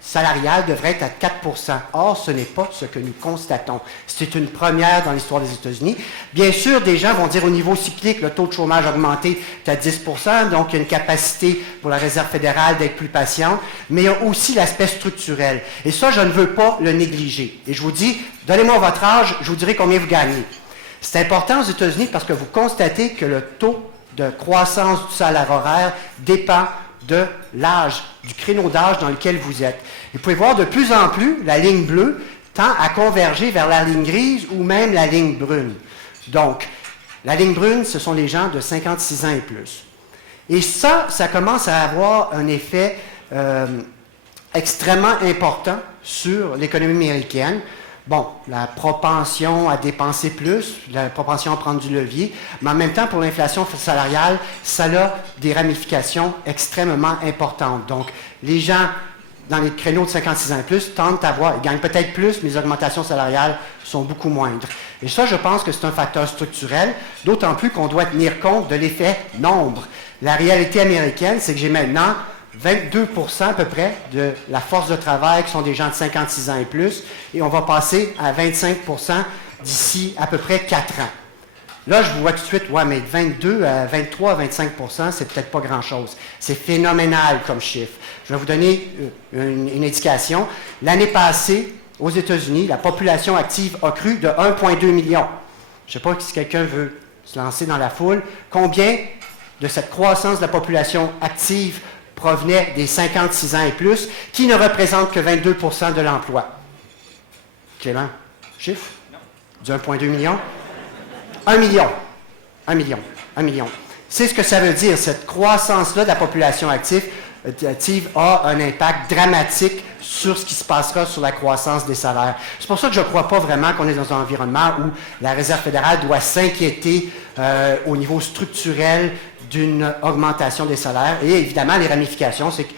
salariale devrait être à 4 %. Or, ce n'est pas ce que nous constatons. C'est une première dans l'histoire des États-Unis. Bien sûr, des gens vont dire au niveau cyclique, le taux de chômage a augmenté à 10 %, donc il y a une capacité pour la Réserve fédérale d'être plus patiente, mais il y a aussi l'aspect structurel. Et ça, je ne veux pas le négliger. Et je vous dis, donnez-moi votre âge, je vous dirai combien vous gagnez. C'est important aux États-Unis parce que vous constatez que le taux de croissance du salaire horaire dépend de l'âge, du créneau d'âge dans lequel vous êtes. Vous pouvez voir de plus en plus, la ligne bleue tend à converger vers la ligne grise ou même la ligne brune. Donc, la ligne brune, ce sont les gens de 56 ans et plus. Et ça commence à avoir un effet extrêmement important sur l'économie américaine. Bon, la propension à dépenser plus, la propension à prendre du levier, mais en même temps, pour l'inflation salariale, ça a des ramifications extrêmement importantes. Donc, les gens dans les créneaux de 56 ans et plus tendent à ils gagnent peut-être plus, mais les augmentations salariales sont beaucoup moindres. Et ça, je pense que c'est un facteur structurel, d'autant plus qu'on doit tenir compte de l'effet nombre. La réalité américaine, c'est que j'ai maintenant 22 % à peu près de la force de travail qui sont des gens de 56 ans et plus, et on va passer à 25 % d'ici à peu près 4 ans. Là, je vous vois tout de suite, ouais, mais de 22 à 23 à 25 %, c'est peut-être pas grand-chose. C'est phénoménal comme chiffre. Je vais vous donner une indication. L'année passée, aux États-Unis, la population active a cru de 1,2 million. Je ne sais pas si quelqu'un veut se lancer dans la foule. Combien de cette croissance de la population active provenait des 56 ans et plus, qui ne représentent que 22 % de l'emploi? Clément, chiffre? Du 1,2 million? 1 million. 1 million. 1 million. C'est ce que ça veut dire. Cette croissance-là de la population active a un impact dramatique sur ce qui se passera sur la croissance des salaires. C'est pour ça que je ne crois pas vraiment qu'on est dans un environnement où la Réserve fédérale doit s'inquiéter au niveau structurel d'une augmentation des salaires. Et évidemment, les ramifications, c'est que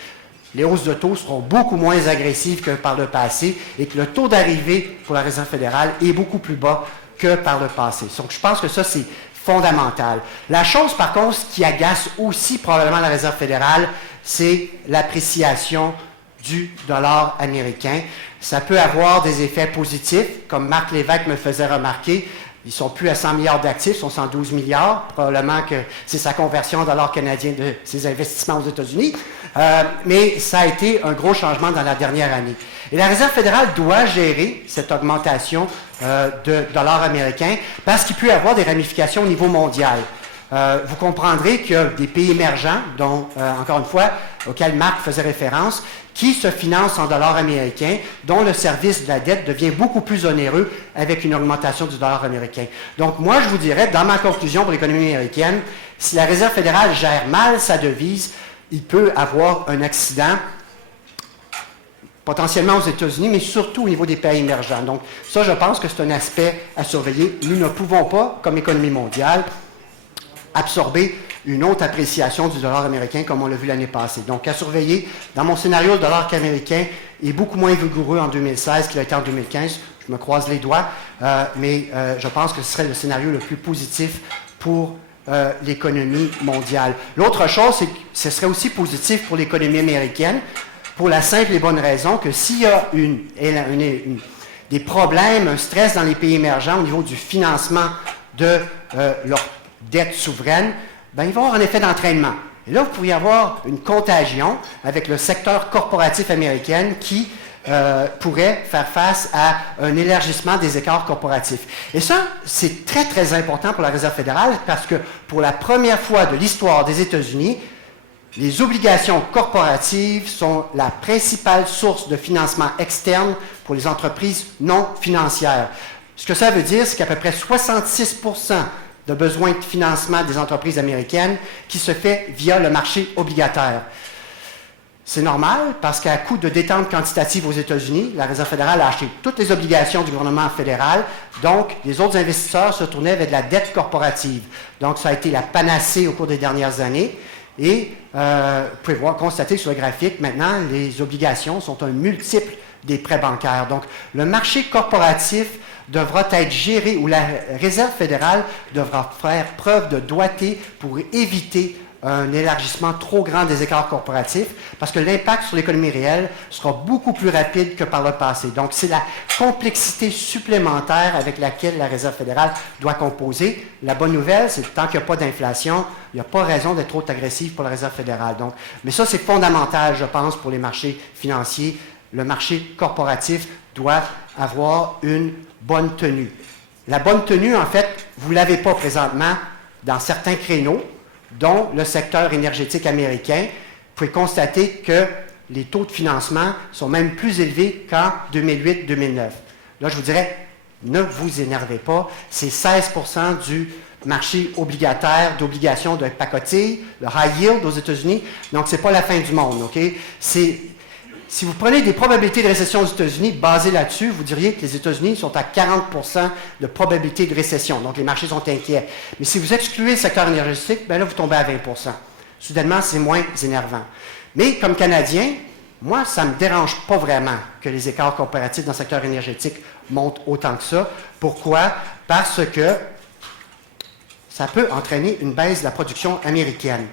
les hausses de taux seront beaucoup moins agressives que par le passé et que le taux d'arrivée pour la Réserve fédérale est beaucoup plus bas que par le passé. Donc, je pense que ça, c'est fondamental. La chose, par contre, qui agace aussi probablement la Réserve fédérale, c'est l'appréciation du dollar américain. Ça peut avoir des effets positifs, comme Marc Lévesque me faisait remarquer. Ils ne sont plus à 100 milliards d'actifs, ils sont 112 milliards. Probablement que c'est sa conversion en dollars canadiens de ses investissements aux États-Unis. Mais ça a été un gros changement dans la dernière année. Et la Réserve fédérale doit gérer cette augmentation de dollars américains parce qu'il peut y avoir des ramifications au niveau mondial. Vous comprendrez qu'il y a des pays émergents, dont, encore une fois, auxquels Marc faisait référence, qui se financent en dollars américains, dont le service de la dette devient beaucoup plus onéreux avec une augmentation du dollar américain. Donc, moi, je vous dirais, dans ma conclusion pour l'économie américaine, si la Réserve fédérale gère mal sa devise, il peut avoir un accident, potentiellement aux États-Unis, mais surtout au niveau des pays émergents. Donc, ça, je pense que c'est un aspect à surveiller. Nous ne pouvons pas, comme économie mondiale, absorber une autre appréciation du dollar américain comme on l'a vu l'année passée. Donc, à surveiller. Dans mon scénario, le dollar américain est beaucoup moins vigoureux en 2016 qu'il a été en 2015. Je me croise les doigts, mais je pense que ce serait le scénario le plus positif pour l'économie mondiale. L'autre chose, c'est que ce serait aussi positif pour l'économie américaine, pour la simple et bonne raison que s'il y a des problèmes, un stress dans les pays émergents au niveau du financement de leur dette souveraine, ben, il va y avoir un effet d'entraînement. Et là, vous pourriez avoir une contagion avec le secteur corporatif américain qui pourrait faire face à un élargissement des écarts corporatifs. Et ça, c'est très, très important pour la Réserve fédérale parce que pour la première fois de l'histoire des États-Unis, les obligations corporatives sont la principale source de financement externe pour les entreprises non financières. Ce que ça veut dire, c'est qu'à peu près 66 % de besoins de financement des entreprises américaines qui se fait via le marché obligataire. C'est normal parce qu'à coup de détente quantitative aux États-Unis, la Réserve fédérale a acheté toutes les obligations du gouvernement fédéral, donc les autres investisseurs se tournaient vers de la dette corporative. Donc ça a été la panacée au cours des dernières années. Et vous pouvez constater sur le graphique, maintenant, les obligations sont un multiple des prêts bancaires. Donc, le marché corporatif devra être gérée, ou la Réserve fédérale devra faire preuve de doigté pour éviter un élargissement trop grand des écarts corporatifs, parce que l'impact sur l'économie réelle sera beaucoup plus rapide que par le passé. Donc, c'est la complexité supplémentaire avec laquelle la Réserve fédérale doit composer. La bonne nouvelle, c'est que tant qu'il n'y a pas d'inflation, il n'y a pas raison d'être trop agressif pour la Réserve fédérale. Donc, mais ça, c'est fondamental, je pense, pour les marchés financiers. Le marché corporatif doit avoir une bonne tenue. La bonne tenue, en fait, vous ne l'avez pas présentement dans certains créneaux, dont le secteur énergétique américain. Vous pouvez constater que les taux de financement sont même plus élevés qu'en 2008-2009. Là, je vous dirais, ne vous énervez pas, c'est 16 % du marché obligataire d'obligations de pacotille, le high yield aux États-Unis, donc ce n'est pas la fin du monde, OK? Si vous prenez des probabilités de récession aux États-Unis basées là-dessus, vous diriez que les États-Unis sont à 40 % de probabilité de récession. Donc, les marchés sont inquiets. Mais si vous excluez le secteur énergétique, bien là, vous tombez à 20 %. Soudainement, c'est moins énervant. Mais comme Canadien, moi, ça ne me dérange pas vraiment que les écarts comparatifs dans le secteur énergétique montent autant que ça. Pourquoi? Parce que ça peut entraîner une baisse de la production américaine.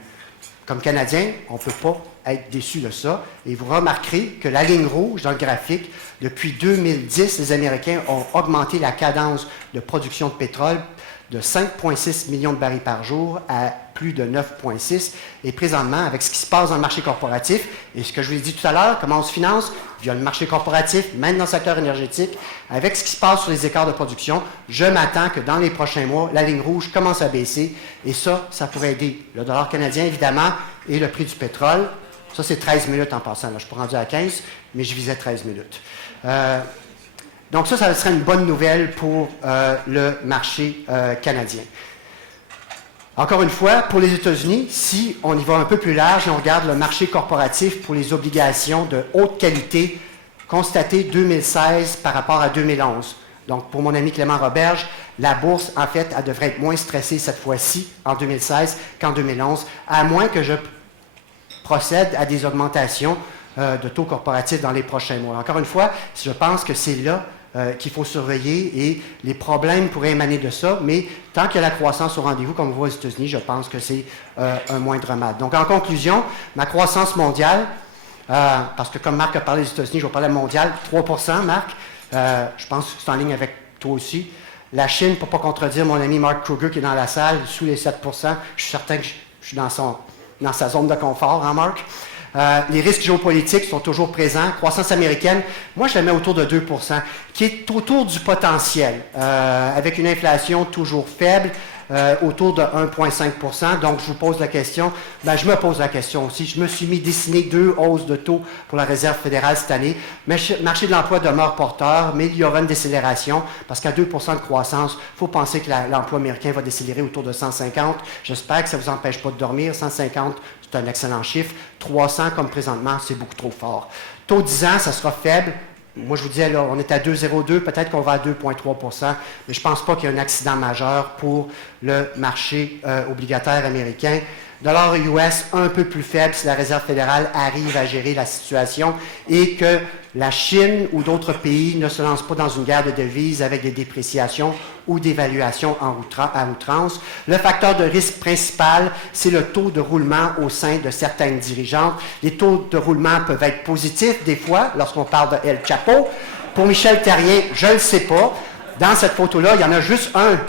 Comme Canadien, on ne peut pas être déçu de ça. Et vous remarquerez que la ligne rouge dans le graphique, depuis 2010, les Américains ont augmenté la cadence de production de pétrole de 5,6 millions de barils par jour à plus de 9,6. Et présentement, avec ce qui se passe dans le marché corporatif, et ce que je vous ai dit tout à l'heure, comment on se finance via le marché corporatif, même dans le secteur énergétique, avec ce qui se passe sur les écarts de production, je m'attends que dans les prochains mois, la ligne rouge commence à baisser. Et ça pourrait aider le dollar canadien, évidemment, et le prix du pétrole. Ça, c'est 13 minutes en passant. Là. Je suis pas rendu à 15, mais je visais 13 minutes. Donc ça serait une bonne nouvelle pour le marché canadien. Encore une fois, pour les États-Unis, si on y va un peu plus large et on regarde le marché corporatif pour les obligations de haute qualité constatées 2016 par rapport à 2011. Donc, pour mon ami Clément Roberge, la bourse, en fait, elle devrait être moins stressée cette fois-ci, en 2016, qu'en 2011, à moins que je procède à des augmentations de taux corporatifs dans les prochains mois. Encore une fois, je pense que c'est là qu'il faut surveiller et les problèmes pourraient émaner de ça, mais tant qu'il y a la croissance au rendez-vous, comme on voit aux États-Unis, je pense que c'est un moindre mal. Donc, en conclusion, ma croissance mondiale, parce que comme Marc a parlé des États-Unis, je vais parler mondial, 3 % Marc, je pense que c'est en ligne avec toi aussi. La Chine, pour ne pas contredire mon ami Mark Kruger qui est dans la salle, sous les 7 %, je suis certain que je suis dans sa zone de confort, hein Marc? Les risques géopolitiques sont toujours présents. Croissance américaine, moi je la mets autour de 2 %, qui est autour du potentiel, avec une inflation toujours faible, autour de 1,5 %. Donc je vous pose la question, je me pose la question aussi. Je me suis mis dessiner 2 hausses de taux pour la Réserve fédérale cette année. Le marché de l'emploi demeure porteur, mais il y aura une décélération, parce qu'à 2 % de croissance, il faut penser que l'emploi américain va décélérer autour de 150. J'espère que ça ne vous empêche pas de dormir. 150, c'est un excellent chiffre. 300, comme présentement, c'est beaucoup trop fort. Taux 10 ans, ça sera faible. Moi, je vous disais, là, on est à 2,02, peut-être qu'on va à 2,3 %, mais je ne pense pas qu'il y ait un accident majeur pour le marché obligataire américain. Dollar US un peu plus faible si la Réserve fédérale arrive à gérer la situation et que la Chine ou d'autres pays ne se lancent pas dans une guerre de devises avec des dépréciations ou d'évaluations à outrance. Le facteur de risque principal, c'est le taux de roulement au sein de certaines dirigeantes. Les taux de roulement peuvent être positifs des fois lorsqu'on parle de El Chapo. Pour Michel Therrien, je ne le sais pas. Dans cette photo-là, il y en a juste un.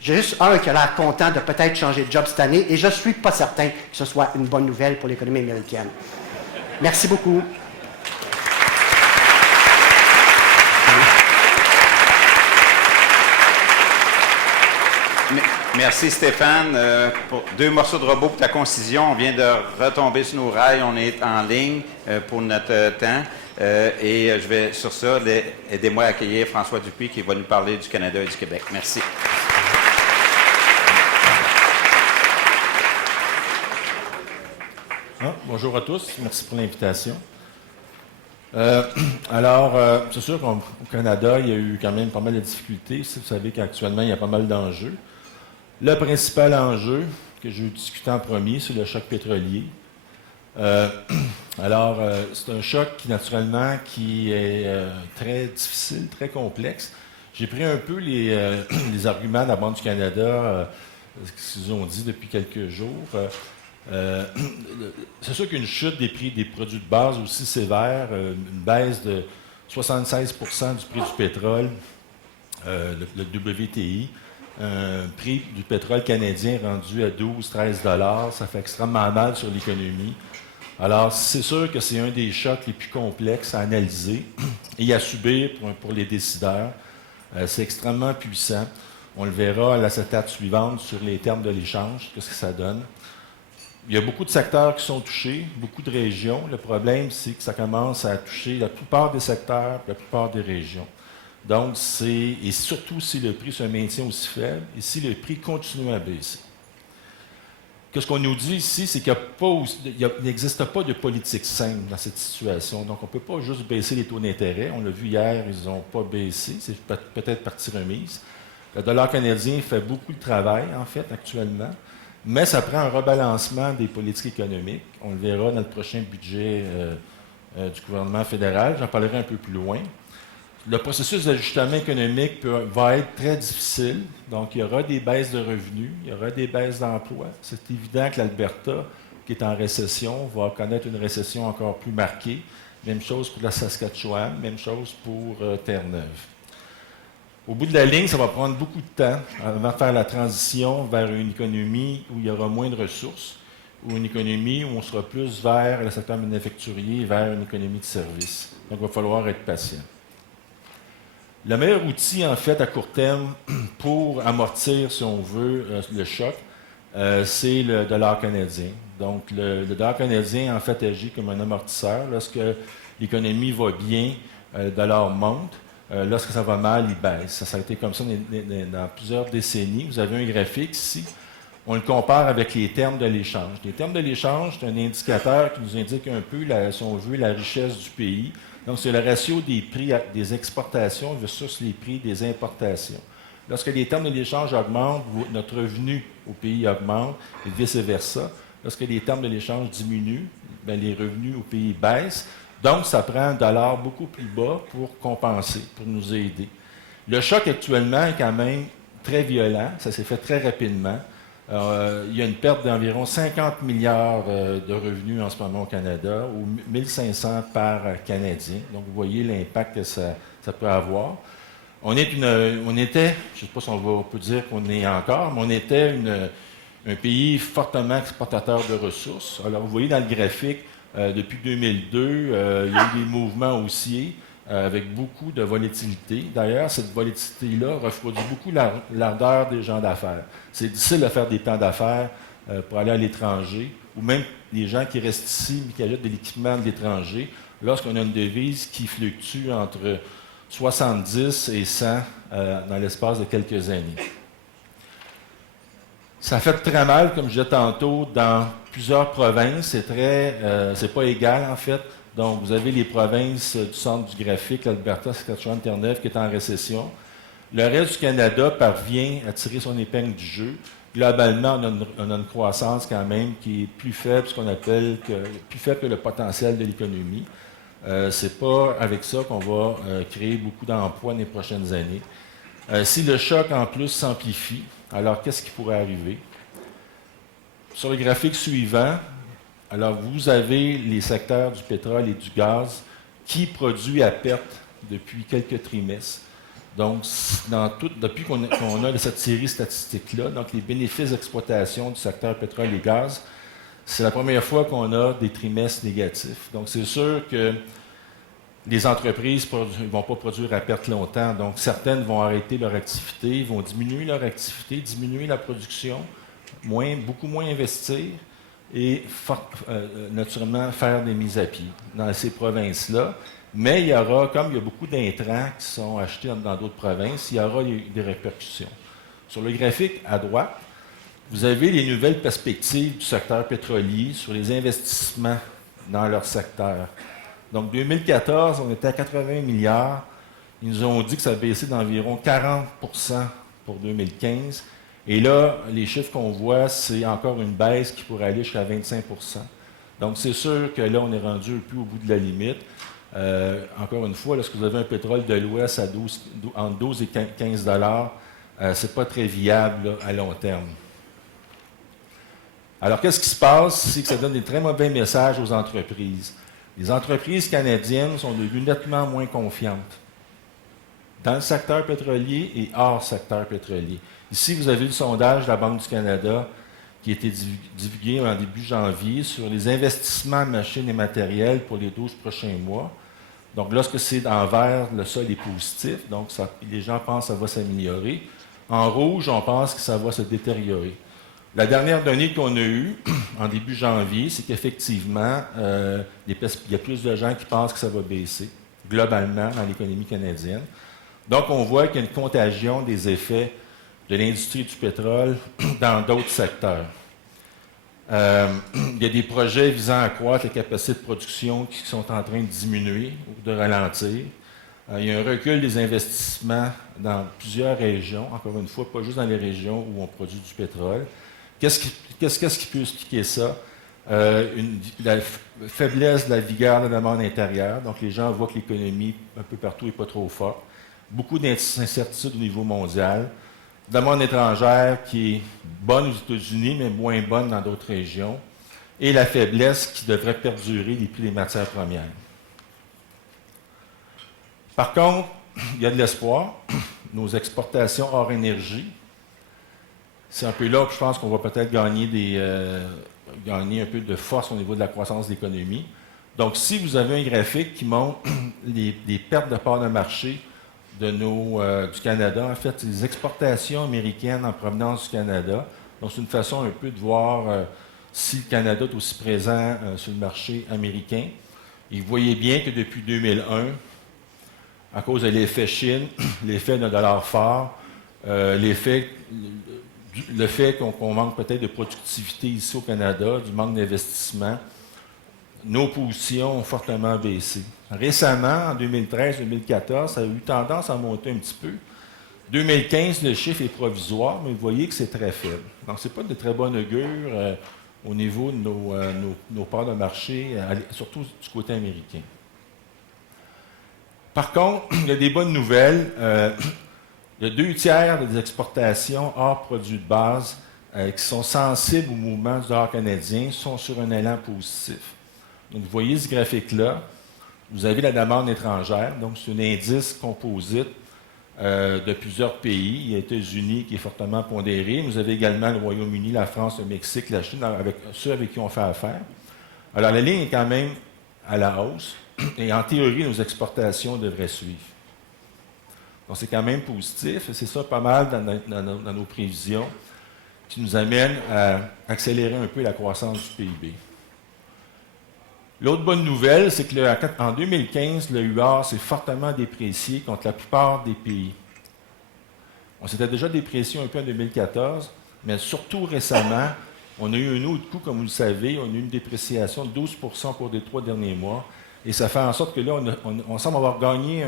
J'ai juste un qui a l'air content de peut-être changer de job cette année et je ne suis pas certain que ce soit une bonne nouvelle pour l'économie américaine. Merci beaucoup. Merci Stéphane. Pour 2 morceaux de robot pour ta concision. On vient de retomber sur nos rails. On est en ligne pour notre temps. Et je vais, sur ça, aidez-moi à accueillir François Dupuis qui va nous parler du Canada et du Québec. Merci. Bonjour à tous, merci pour l'invitation. C'est sûr qu'au Canada, il y a eu quand même pas mal de difficultés. Vous savez qu'actuellement, il y a pas mal d'enjeux. Le principal enjeu que je vais discuter en premier, c'est le choc pétrolier. C'est un choc qui, naturellement, qui est très difficile, très complexe. J'ai pris un peu les arguments de la Banque du Canada, ce qu'ils ont dit depuis quelques jours. C'est sûr qu'une chute des prix des produits de base aussi sévère, une baisse de 76 du prix du pétrole, le WTI, un prix du pétrole canadien rendu à 12-13 $, ça fait extrêmement mal sur l'économie. Alors, c'est sûr que c'est un des chocs les plus complexes à analyser et à subir pour les décideurs. C'est extrêmement puissant. On le verra à la étape suivante sur les termes de l'échange, qu'est-ce que ça donne. Il y a beaucoup de secteurs qui sont touchés, beaucoup de régions. Le problème, c'est que ça commence à toucher la plupart des secteurs, la plupart des régions. Donc, et surtout si le prix se maintient aussi faible et si le prix continue à baisser. Ce qu'on nous dit ici, c'est qu'il n'existe pas de politique simple dans cette situation. Donc, on ne peut pas juste baisser les taux d'intérêt. On l'a vu hier, ils n'ont pas baissé. C'est peut-être partie remise. Le dollar canadien fait beaucoup de travail, en fait, actuellement. Mais ça prend un rebalancement des politiques économiques. On le verra dans le prochain budget du gouvernement fédéral. J'en parlerai un peu plus loin. Le processus d'ajustement économique va être très difficile. Donc, il y aura des baisses de revenus, il y aura des baisses d'emplois. C'est évident que l'Alberta, qui est en récession, va connaître une récession encore plus marquée. Même chose pour la Saskatchewan, même chose pour Terre-Neuve. Au bout de la ligne, ça va prendre beaucoup de temps avant de faire la transition vers une économie où il y aura moins de ressources, ou une économie où on sera plus vers le secteur manufacturier, vers une économie de services. Donc, il va falloir être patient. Le meilleur outil, en fait, à court terme, pour amortir, si on veut, le choc, c'est le dollar canadien. Donc, le dollar canadien, en fait, agit comme un amortisseur. Lorsque l'économie va bien, le dollar monte. Lorsque ça va mal, il baisse. Ça a été comme ça dans plusieurs décennies. Vous avez un graphique ici. On le compare avec les termes de l'échange. Les termes de l'échange, c'est un indicateur qui nous indique un peu, si on veut, la richesse du pays. Donc, c'est le ratio des prix des exportations versus les prix des importations. Lorsque les termes de l'échange augmentent, notre revenu au pays augmente et vice-versa. Lorsque les termes de l'échange diminuent, bien, les revenus au pays baissent. Donc, ça prend un dollar beaucoup plus bas pour compenser, pour nous aider. Le choc actuellement est quand même très violent. Ça s'est fait très rapidement. Il y a une perte d'environ 50 milliards de revenus en ce moment au Canada, ou 1500 par Canadien. Donc, vous voyez l'impact que ça peut avoir. On était, je ne sais pas si on peut dire qu'on est encore, mais on était un pays fortement exportateur de ressources. Alors, vous voyez dans le graphique, depuis 2002, il y a eu des mouvements haussiers avec beaucoup de volatilité. D'ailleurs, cette volatilité-là refroidit beaucoup l'ardeur des gens d'affaires. C'est difficile de faire des plans d'affaires pour aller à l'étranger, ou même les gens qui restent ici mais qui achètent de l'équipement de l'étranger, lorsqu'on a une devise qui fluctue entre 70 et 100 dans l'espace de quelques années. Ça fait très mal, comme je disais tantôt, dans plusieurs provinces. C'est pas égal, en fait. Donc, vous avez les provinces du centre du graphique, l'Alberta, Saskatchewan, Terre-Neuve, qui est en récession. Le reste du Canada parvient à tirer son épingle du jeu. Globalement, on a une croissance quand même qui est plus faible, plus faible que le potentiel de l'économie. C'est pas avec ça qu'on va créer beaucoup d'emplois dans les prochaines années. Si le choc, en plus, s'amplifie, alors qu'est-ce qui pourrait arriver? Sur le graphique suivant, alors vous avez les secteurs du pétrole et du gaz qui produisent à perte depuis quelques trimestres. Donc, depuis qu'on a cette série statistique-là, donc les bénéfices d'exploitation du secteur pétrole et gaz, c'est la première fois qu'on a des trimestres négatifs. Donc, c'est sûr que les entreprises ne vont pas produire à perte longtemps. Donc, certaines vont arrêter leur activité, vont diminuer leur activité, diminuer la production, beaucoup moins investir et naturellement faire des mises à pied dans ces provinces-là. Mais il y aura, comme il y a beaucoup d'intrants qui sont achetés dans d'autres provinces, il y aura des répercussions. Sur le graphique à droite, vous avez les nouvelles perspectives du secteur pétrolier sur les investissements dans leur secteur. Donc, 2014, on était à 80 milliards. Ils nous ont dit que ça a baissé d'environ 40 pour 2015. Et là, les chiffres qu'on voit, c'est encore une baisse qui pourrait aller jusqu'à 25 %. Donc, c'est sûr que là, on est rendu un peu au bout de la limite. Encore une fois, lorsque vous avez un pétrole de l'Ouest à entre 12 et 15 $, ce n'est pas très viable là, à long terme. Alors, qu'est-ce qui se passe? C'est que ça donne des très mauvais messages aux entreprises. Les entreprises canadiennes sont devenues nettement moins confiantes dans le secteur pétrolier et hors secteur pétrolier. Ici, vous avez le sondage de la Banque du Canada qui a été divulgué en début janvier sur les investissements en machines et matériels pour les 12 prochains mois. Donc, lorsque c'est en vert, le sol est positif, donc les gens pensent que ça va s'améliorer. En rouge, on pense que ça va se détériorer. La dernière donnée qu'on a eue en début janvier, c'est qu'effectivement, il y a plus de gens qui pensent que ça va baisser, globalement, dans l'économie canadienne. Donc, on voit qu'il y a une contagion des effets de l'industrie du pétrole dans d'autres secteurs. Il y a des projets visant à accroître les capacités de production qui sont en train de diminuer ou de ralentir. Il y a un recul des investissements dans plusieurs régions, encore une fois, pas juste dans les régions où on produit du pétrole. Qu'est-ce qui peut expliquer ça? La faiblesse de la vigueur de la demande intérieure. Donc, les gens voient que l'économie, un peu partout, n'est pas trop forte. Beaucoup d'incertitudes au niveau mondial. Demande étrangère qui est bonne aux États-Unis, mais moins bonne dans d'autres régions. Et la faiblesse qui devrait perdurer des prix des matières premières. Par contre, il y a de l'espoir. Nos exportations hors énergie, c'est un peu là que je pense qu'on va peut-être gagner un peu de force au niveau de la croissance de l'économie. Donc, si vous avez un graphique qui montre les pertes de part de marché du Canada, en fait, c'est les exportations américaines en provenance du Canada. Donc, c'est une façon un peu de voir si le Canada est aussi présent sur le marché américain. Et vous voyez bien que depuis 2001, à cause de l'effet Chine, l'effet d'un dollar fort, le fait qu'on manque peut-être de productivité ici au Canada, du manque d'investissement, nos positions ont fortement baissé. Récemment, en 2013-2014, ça a eu tendance à monter un petit peu. 2015, le chiffre est provisoire, mais vous voyez que c'est très faible. Donc, ce n'est pas de très bon augure au niveau de nos parts de marché, surtout du côté américain. Par contre, il y a des bonnes nouvelles. Il y a 2/3 des exportations hors produits de base qui sont sensibles au mouvement du dollar canadien sont sur un élan positif. Donc, vous voyez ce graphique-là. Vous avez la demande étrangère. Donc, c'est un indice composite de plusieurs pays. Il y a les États-Unis qui est fortement pondéré. Vous avez également le Royaume-Uni, la France, le Mexique, la Chine, ceux avec qui on fait affaire. Alors, la ligne est quand même à la hausse. Et en théorie, nos exportations devraient suivre. Donc, c'est quand même positif. Et c'est ça pas mal dans nos prévisions qui nous amène à accélérer un peu la croissance du PIB. L'autre bonne nouvelle, c'est qu'en 2015, le UR s'est fortement déprécié contre la plupart des pays. On s'était déjà déprécié un peu en 2014, mais surtout récemment, on a eu un autre coup, comme vous le savez, on a eu une dépréciation de 12 % au cours des 3 derniers mois. Et ça fait en sorte que là, on semble avoir gagné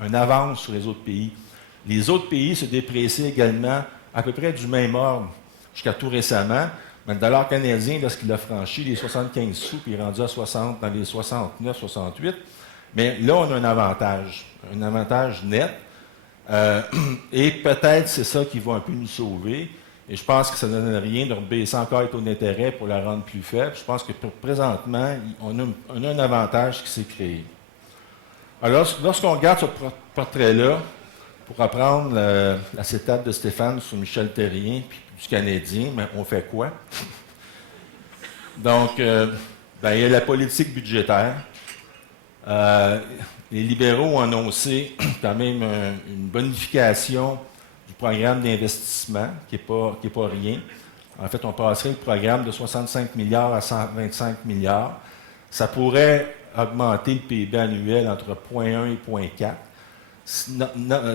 un avance sur les autres pays. Les autres pays se déprécient également à peu près du même ordre jusqu'à tout récemment. Mais le dollar canadien, lorsqu'il a franchi les 75 sous, puis il est rendu à 60, dans les 69, 68, mais là, on a un avantage net. Et peut-être c'est ça qui va un peu nous sauver. Et je pense que ça ne donne rien de rebaisser encore les taux d'intérêt pour la rendre plus faible. Je pense que présentement, on a un avantage qui s'est créé. Alors, lorsqu'on regarde ce portrait-là, pour apprendre la citate de Stéphane sur Michel Terrien, puis du Canadien, mais on fait quoi? Donc, il y a la politique budgétaire. Les libéraux ont annoncé quand même une bonification du programme d'investissement, qui n'est pas rien. En fait, on passerait le programme de 65 milliards à 125 milliards. Ça pourrait augmenter le PIB annuel entre 0,1 et 0,4.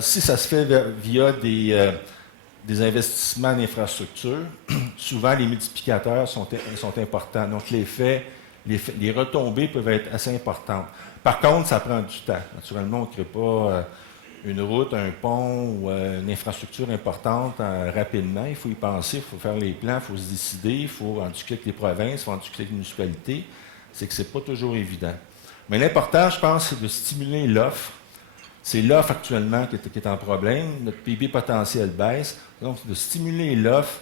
Si ça se fait via des investissements en infrastructure, souvent les multiplicateurs sont importants. Donc, les retombées peuvent être assez importantes. Par contre, ça prend du temps. Naturellement, on ne crée pas une route, un pont ou une infrastructure importante rapidement. Il faut y penser, il faut faire les plans, il faut se décider, il faut en discuter avec les provinces, il faut en discuter avec les municipalités. C'est que ce n'est pas toujours évident. Mais l'important, je pense, c'est de stimuler l'offre. C'est l'offre actuellement qui est en problème. Notre PIB potentiel baisse. Donc, de stimuler l'offre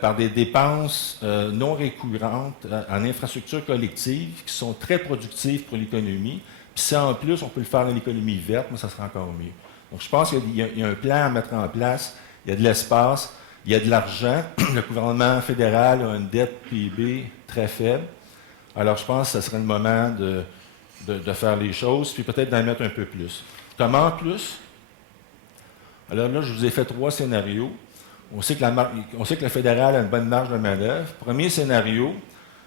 par des dépenses non récurrentes en infrastructures collectives qui sont très productives pour l'économie. Puis si en plus, on peut le faire dans l'économie verte, mais ça sera encore mieux. Donc, je pense qu'il y a un plan à mettre en place. Il y a de l'espace, il y a de l'argent. Le gouvernement fédéral a une dette PIB très faible. Alors, je pense que ce serait le moment de faire les choses, puis peut-être d'en mettre un peu plus. Comment plus? Alors là, je vous ai fait 3 scénarios. On sait que le fédéral a une bonne marge de manœuvre. Premier scénario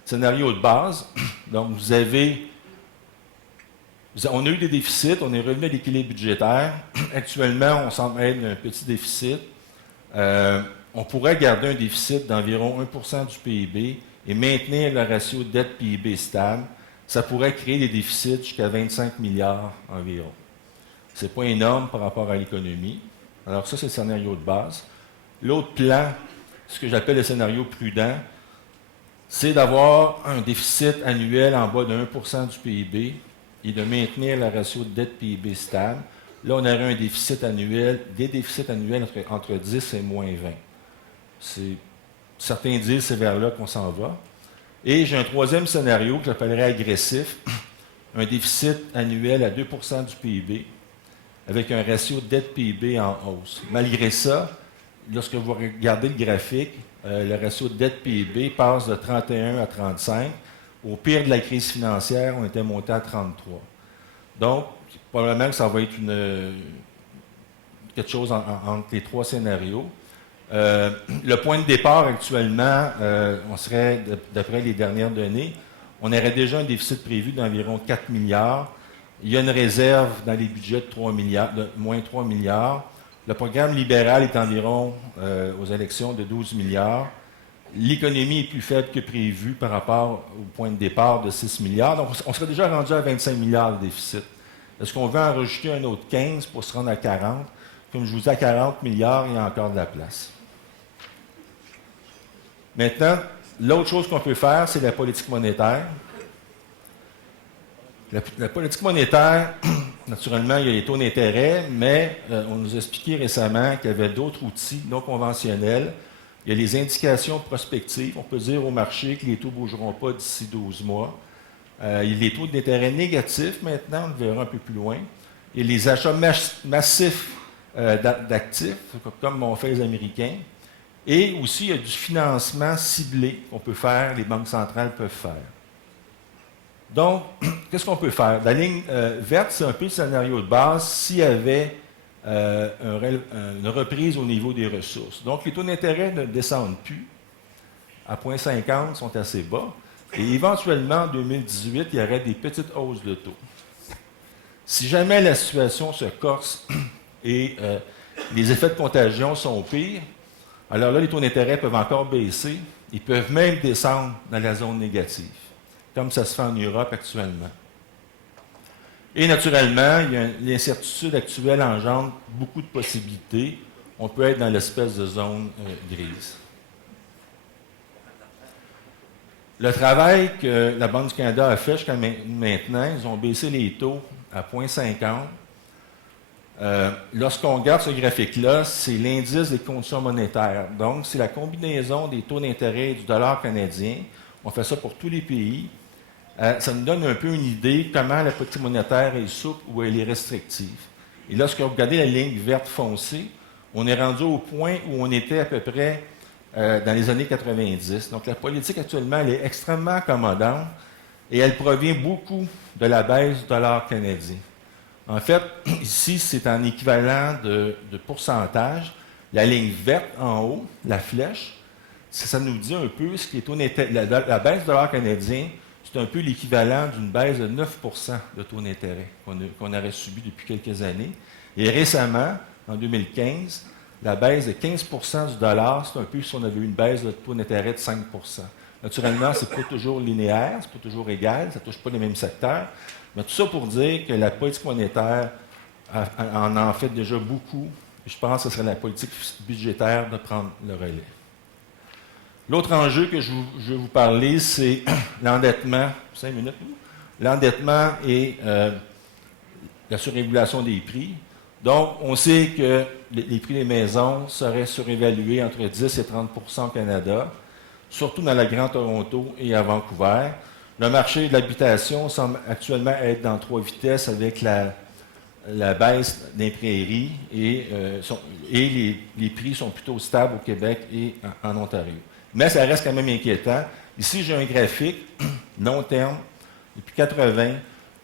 de base. Donc, on a eu des déficits, on est revenu à l'équilibre budgétaire. Actuellement, on semble être un petit déficit. On pourrait garder un déficit d'environ 1% du PIB et maintenir le ratio dette-PIB stable. Ça pourrait créer des déficits jusqu'à 25 milliards environ. Ce n'est pas énorme par rapport à l'économie. Alors ça, c'est le scénario de base. L'autre plan, ce que j'appelle le scénario prudent, c'est d'avoir un déficit annuel en bas de 1% du PIB et de maintenir le ratio de dette-PIB stable. Là, on aurait des déficits annuels entre 10 et moins 20. Certains disent que c'est vers là qu'on s'en va. Et j'ai un troisième scénario que j'appellerais agressif, un déficit annuel à 2% du PIB, avec un ratio dette-PIB en hausse. Malgré ça, lorsque vous regardez le graphique, le ratio dette-PIB passe de 31 à 35. Au pire de la crise financière, on était monté à 33. Donc, probablement que ça va être quelque chose entre les 3 scénarios. Le point de départ actuellement, on serait, d'après les dernières données, on aurait déjà un déficit prévu d'environ 4 milliards. Il y a une réserve dans les budgets de moins 3 milliards. Le programme libéral est environ aux élections de 12 milliards. L'économie est plus faible que prévu par rapport au point de départ de 6 milliards. Donc, on serait déjà rendu à 25 milliards de déficit. Est-ce qu'on veut en rajouter un autre 15 pour se rendre à 40? Comme je vous dis, à 40 milliards, il y a encore de la place. Maintenant, l'autre chose qu'on peut faire, c'est la politique monétaire. La politique monétaire, naturellement, il y a les taux d'intérêt, mais on nous a expliqué récemment qu'il y avait d'autres outils non conventionnels. Il y a les indications prospectives. On peut dire au marché que les taux ne bougeront pas d'ici 12 mois. Il y a les taux d'intérêt négatifs maintenant, on le verra un peu plus loin. Il y a les achats massifs d'actifs, comme ont fait les Américains. Et aussi, il y a du financement ciblé qu'on peut faire, les banques centrales peuvent faire. Donc, qu'est-ce qu'on peut faire? La ligne verte, c'est un peu le scénario de base s'il y avait une reprise au niveau des ressources. Donc, les taux d'intérêt ne descendent plus. À 0,50, sont assez bas. Et éventuellement, en 2018, il y aurait des petites hausses de taux. Si jamais la situation se corse et les effets de contagion sont pires, alors là, les taux d'intérêt peuvent encore baisser. Ils peuvent même descendre dans la zone négative, comme ça se fait en Europe actuellement. Et naturellement, l'incertitude actuelle engendre beaucoup de possibilités. On peut être dans l'espèce de zone grise. Le travail que la Banque du Canada a fait jusqu'à maintenant, ils ont baissé les taux à 0,50. Lorsqu'on regarde ce graphique-là, c'est l'indice des conditions monétaires. Donc, c'est la combinaison des taux d'intérêt et du dollar canadien. On fait ça pour tous les pays. Ça nous donne un peu une idée comment la politique monétaire est souple ou elle est restrictive. Et lorsque vous regardez la ligne verte foncée, on est rendu au point où on était à peu près dans les années 90. Donc, la politique actuellement, elle est extrêmement accommodante et elle provient beaucoup de la baisse du dollar canadien. En fait, ici, c'est en équivalent de pourcentage. La ligne verte en haut, la flèche, ça nous dit un peu ce qui est la baisse du dollar canadien, c'est un peu l'équivalent d'une baisse de 9 % de taux d'intérêt qu'on aurait subi depuis quelques années. Et récemment, en 2015, la baisse de 15 % du dollar, c'est un peu si on avait eu une baisse de taux d'intérêt de 5 %. Naturellement, ce n'est pas toujours linéaire, ce n'est pas toujours égal, ça ne touche pas les mêmes secteurs. Mais tout ça pour dire que la politique monétaire en fait déjà beaucoup. Je pense que ce serait la politique budgétaire de prendre le relais. L'autre enjeu que je veux vous parler, c'est l'endettement. 5 minutes. l'endettement et la surrégulation des prix. Donc, on sait que les prix des maisons seraient surévalués entre 10 et 30 % au Canada, surtout dans la Grande Toronto et à Vancouver. Le marché de l'habitation semble actuellement être dans 3 vitesses avec la baisse des prairies et les prix sont plutôt stables au Québec et en Ontario. Mais ça reste quand même inquiétant. Ici, j'ai un graphique long terme, depuis 80,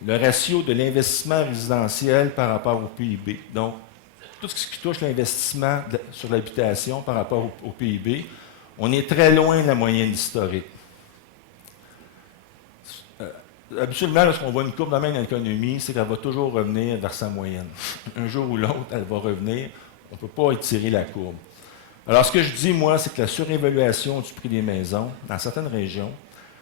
le ratio de l'investissement résidentiel par rapport au PIB. Donc, tout ce qui touche l'investissement sur l'habitation par rapport au PIB, on est très loin de la moyenne historique. Habituellement, lorsqu'on voit une courbe de même dans l'économie, c'est qu'elle va toujours revenir vers sa moyenne. Un jour ou l'autre, elle va revenir. On ne peut pas étirer la courbe. Alors, ce que je dis, moi, c'est que la surévaluation du prix des maisons dans certaines régions,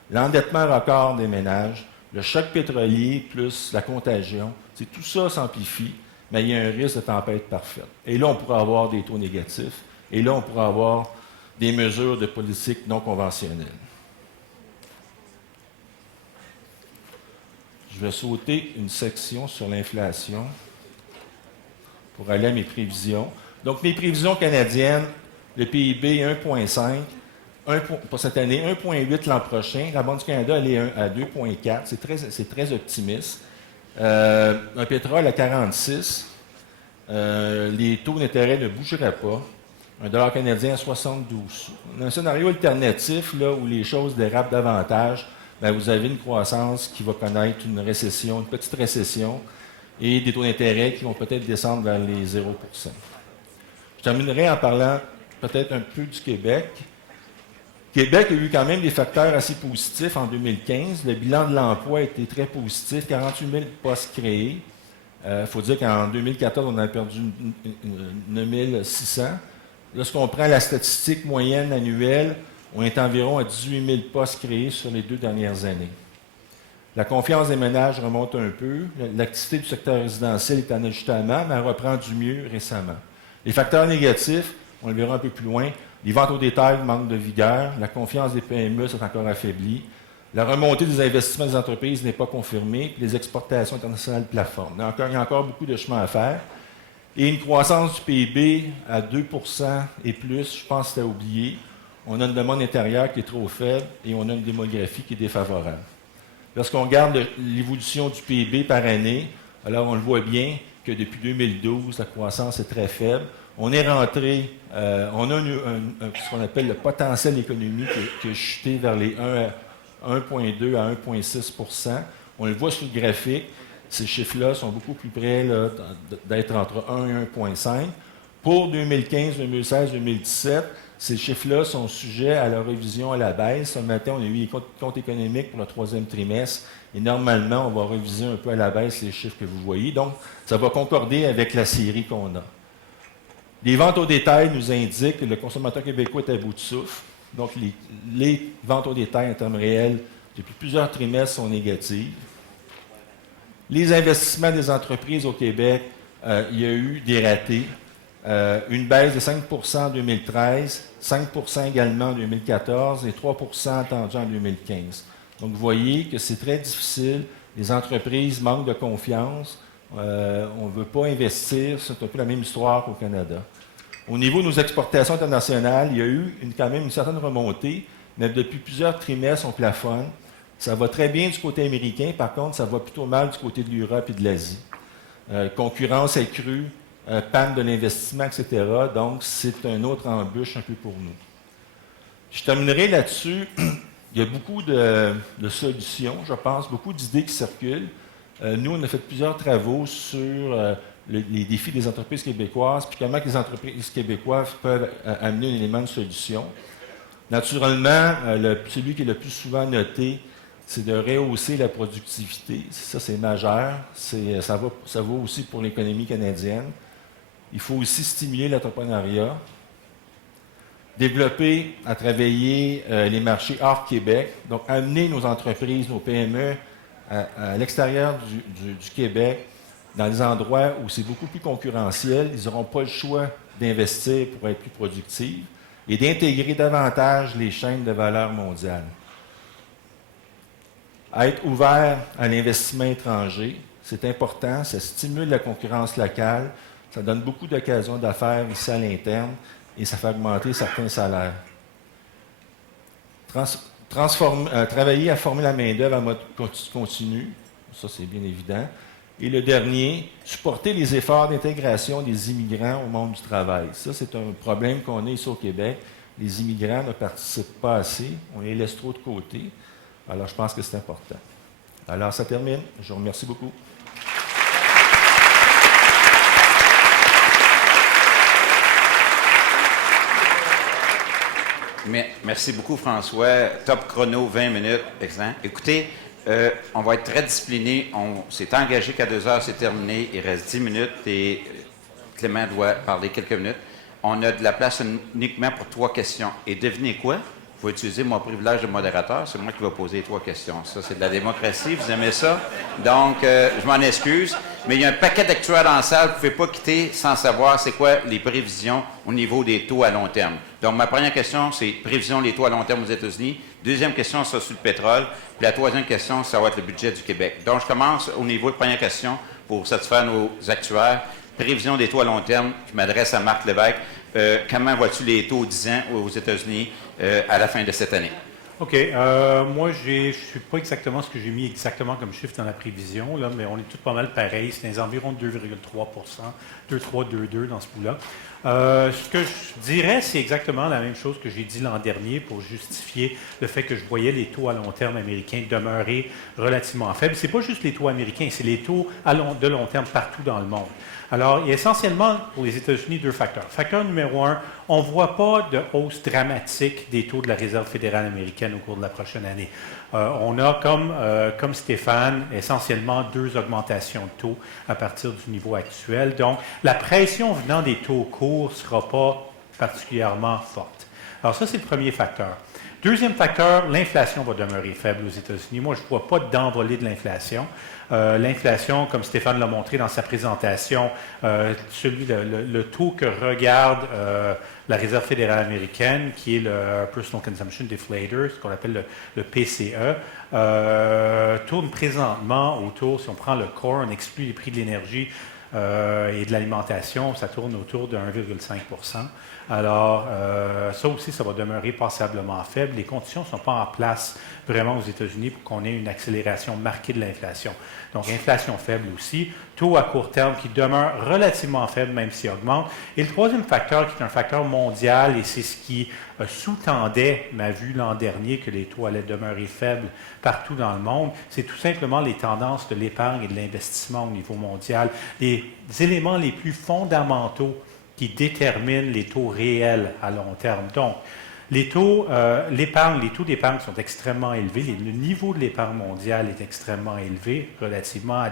l'endettement record des ménages, le choc pétrolier plus la contagion, tout ça s'amplifie, mais il y a un risque de tempête parfaite. Et là, on pourrait avoir des taux négatifs. Et là, on pourrait avoir des mesures de politique non conventionnelles. Je vais sauter une section sur l'inflation pour aller à mes prévisions. Donc, mes prévisions canadiennes, le PIB 1,5, pour cette année, 1,8 l'an prochain. La Banque du Canada, elle est à 2,4. C'est très optimiste. Un pétrole à 46. Les taux d'intérêt ne bougeraient pas. Un dollar canadien à 72 sous. Dans un scénario alternatif, là, où les choses dérapent davantage, bien, vous avez une croissance qui va connaître une récession, une petite récession, et des taux d'intérêt qui vont peut-être descendre vers les 0 %. Je terminerai en parlant peut-être un peu du Québec. Québec a eu quand même des facteurs assez positifs en 2015. Le bilan de l'emploi a été très positif, 48 000 postes créés. Il faut dire qu'en 2014, on a perdu 9 600. Lorsqu'on prend la statistique moyenne annuelle, on est environ à 18 000 postes créés sur les 2 dernières années. La confiance des ménages remonte un peu. L'activité du secteur résidentiel est en ajustement, mais elle reprend du mieux récemment. Les facteurs négatifs, on le verra un peu plus loin, les ventes au détail manquent de vigueur, la confiance des PME s'est encore affaiblie, la remontée des investissements des entreprises n'est pas confirmée, puis les exportations internationales plafonnent. Il y a encore beaucoup de chemin à faire. Et une croissance du PIB à 2 % et plus, je pense que c'était oublié. On a une demande intérieure qui est trop faible et on a une démographie qui est défavorable. Lorsqu'on regarde l'évolution du PIB par année, alors on le voit bien que depuis 2012, la croissance est très faible. On est rentré, on a ce qu'on appelle le potentiel économique qui a chuté vers les 1,2 à 1,6 %. On le voit sur le graphique. Ces chiffres-là sont beaucoup plus près d'être entre 1 et 1,5. Pour 2015, 2016, 2017, ces chiffres-là sont sujets à la révision à la baisse. Ce matin, on a eu les comptes économiques pour le 3e trimestre. Et normalement, on va réviser un peu à la baisse les chiffres que vous voyez. Donc, ça va concorder avec la série qu'on a. Les ventes au détail nous indiquent que le consommateur québécois est à bout de souffle. Donc, les ventes au détail en termes réels, depuis plusieurs trimestres, sont négatives. Les investissements des entreprises au Québec, il y a eu des ratés. Une baisse de 5 % en 2013, 5 % également en 2014 et 3 % attendu en 2015. Donc, vous voyez que c'est très difficile. Les entreprises manquent de confiance. On ne veut pas investir. C'est un peu la même histoire qu'au Canada. Au niveau de nos exportations internationales, il y a eu quand même une certaine remontée, mais depuis plusieurs trimestres, on plafonne. Ça va très bien du côté américain. Par contre, ça va plutôt mal du côté de l'Europe et de l'Asie. Concurrence accrue, panne de l'investissement, etc. Donc, c'est une autre embûche un peu pour nous. Je terminerai là-dessus. Il y a beaucoup de solutions, je pense, beaucoup d'idées qui circulent. Nous, on a fait plusieurs travaux sur les défis des entreprises québécoises, puis comment les entreprises québécoises peuvent amener un élément de solution. Naturellement, celui qui est le plus souvent noté, c'est de rehausser la productivité. Ça, c'est majeur. Ça vaut aussi pour l'économie canadienne. Il faut aussi stimuler l'entrepreneuriat, développer à travailler les marchés hors Québec, donc amener nos entreprises, nos PME à l'extérieur du Québec, dans des endroits où c'est beaucoup plus concurrentiel, ils n'auront pas le choix d'investir pour être plus productifs et d'intégrer davantage les chaînes de valeur mondiales. Être ouvert à l'investissement étranger, c'est important, ça stimule la concurrence locale, ça donne beaucoup d'occasions d'affaires ici à l'interne et ça fait augmenter certains salaires. Travailler à former la main-d'œuvre en mode continu, ça c'est bien évident. Et le dernier, supporter les efforts d'intégration des immigrants au monde du travail. Ça, c'est un problème qu'on a ici au Québec. Les immigrants ne participent pas assez, on les laisse trop de côté. Alors, je pense que c'est important. Alors, ça termine. Je vous remercie beaucoup. Merci beaucoup, François. Top chrono, 20 minutes. Excellent. Écoutez, on va être très discipliné. On s'est engagé qu'à 2 heures, c'est terminé. Il reste 10 minutes et Clément doit parler quelques minutes. On a de la place uniquement pour 3 questions. Et devinez quoi? Vous utiliser mon privilège de modérateur. C'est moi qui vais poser les 3 questions. Ça, c'est de la démocratie. Vous aimez ça? Donc, je m'en excuse. Mais il y a un paquet d'actuels en salle. Vous ne pouvez pas quitter sans savoir c'est quoi les prévisions au niveau des taux à long terme. Donc, ma première question, c'est prévision des taux à long terme aux États-Unis. Deuxième question, ça sur le pétrole. Puis la troisième question, ça va être le budget du Québec. Donc, je commence au niveau de première question pour satisfaire nos actuaires. Prévision des taux à long terme. Je m'adresse à Marc Lévesque. Comment vois-tu les taux 10 ans aux États-Unis à la fin de cette année? OK. Moi, je ne sais pas exactement ce que j'ai mis exactement comme chiffre dans la prévision, là, mais on est tous pas mal pareils. C'est dans les environs de 2,3 2,3, 2,2 dans ce bout-là. Ce que je dirais, c'est exactement la même chose que j'ai dit l'an dernier pour justifier le fait que je voyais les taux à long terme américains demeurer relativement faibles. Ce n'est pas juste les taux américains, c'est les taux de long terme partout dans le monde. Alors, il y a essentiellement pour les États-Unis 2 facteurs. Facteur numéro 1, on ne voit pas de hausse dramatique des taux de la Réserve fédérale américaine au cours de la prochaine année. On a, comme Stéphane, essentiellement 2 augmentations de taux à partir du niveau actuel. Donc, la pression venant des taux courts ne sera pas particulièrement forte. Alors, ça, c'est le premier facteur. Deuxième facteur, l'inflation va demeurer faible aux États-Unis. Moi, je ne vois pas d'envolée de l'inflation. L'inflation, comme Stéphane l'a montré dans sa présentation, le taux que regarde la Réserve fédérale américaine, qui est le Personal Consumption Deflator, ce qu'on appelle le PCE, tourne présentement autour, si on prend le core, on exclut les prix de l'énergie et de l'alimentation, ça tourne autour de 1,5 %. Alors, ça aussi, ça va demeurer passablement faible. Les conditions ne sont pas en place vraiment aux États-Unis pour qu'on ait une accélération marquée de l'inflation. Donc, inflation faible aussi, taux à court terme qui demeure relativement faible, même s'il augmente. Et le troisième facteur, qui est un facteur mondial, et c'est ce qui sous-tendait ma vue l'an dernier, que les taux allaient demeurer faibles partout dans le monde, c'est tout simplement les tendances de l'épargne et de l'investissement au niveau mondial. Les éléments les plus fondamentaux qui déterminent les taux réels à long terme. Donc, les taux d'épargne sont extrêmement élevés. Le niveau de l'épargne mondiale est extrêmement élevé relativement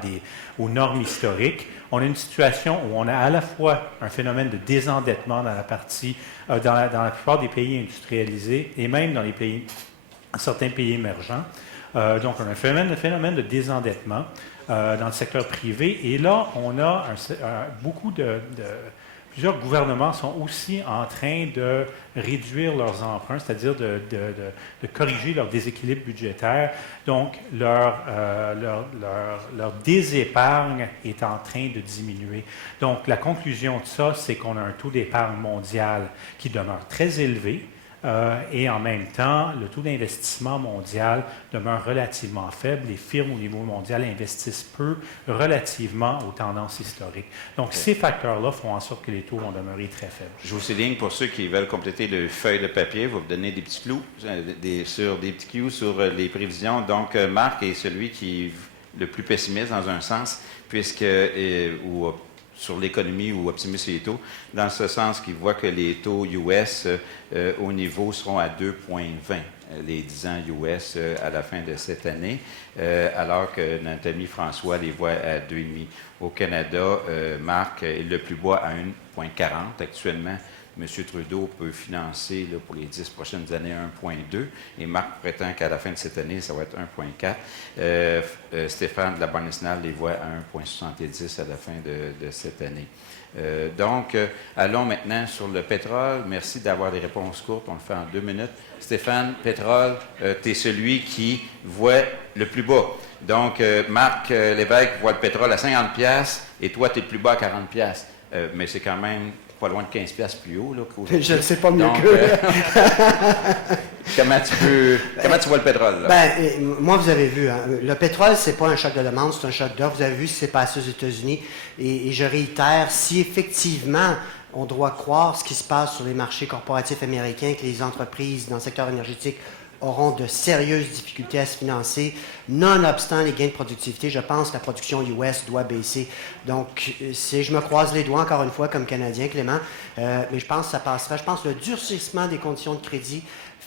aux normes historiques. On a une situation où on a à la fois un phénomène de désendettement dans la plupart des pays industrialisés et même dans certains pays émergents. Donc, on a un phénomène de désendettement dans le secteur privé. Et là, on a plusieurs gouvernements sont aussi en train de réduire leurs emprunts, c'est-à-dire de corriger leur déséquilibre budgétaire. Donc, leur désépargne est en train de diminuer. Donc, la conclusion de ça, c'est qu'on a un taux d'épargne mondial qui demeure très élevé. Et en même temps, le taux d'investissement mondial demeure relativement faible. Les firmes au niveau mondial investissent peu relativement aux tendances historiques. Donc, ces facteurs-là font en sorte que les taux vont demeurer très faibles. Je vous souligne, pour ceux qui veulent compléter le feuille de papier, vous donner des petits clous sur les prévisions. Donc, Marc est celui qui est le plus pessimiste dans un sens, sur l'économie ou optimise les taux, dans ce sens qu'il voit que les taux US au niveau seront à 2,20, les 10 ans US à la fin de cette année, alors que notre ami François les voit à 2,5. Au Canada, Marc, il le plus bas à 1,40 actuellement. M. Trudeau peut financer pour les 10 prochaines années 1,2 et Marc prétend qu'à la fin de cette année, ça va être 1,4. Stéphane de la Banque nationale les voit à 1,70 à la fin de cette année. Donc, allons maintenant sur le pétrole. Merci d'avoir des réponses courtes. On le fait en 2 minutes. Stéphane, pétrole, tu es celui qui voit le plus bas. Donc, Marc Lévesque voit le pétrole à 50$ et toi, tu es le plus bas à 40$. Mais c'est quand même pas loin de 15$ plus haut. Là, je ne sais pas mieux donc, que... comment tu vois le pétrole? Là? Ben, moi, vous avez vu, hein, le pétrole, c'est pas un choc de demande, c'est un choc d'offre. Vous avez vu ce qui s'est passé aux États-Unis. Et je réitère, si effectivement on doit croire ce qui se passe sur les marchés corporatifs américains, que les entreprises dans le secteur énergétique auront de sérieuses difficultés à se financer. Nonobstant les gains de productivité, je pense que la production US doit baisser. Donc, je me croise les doigts encore une fois comme Canadien, Clément, mais je pense que ça passera. Je pense que le durcissement des conditions de crédit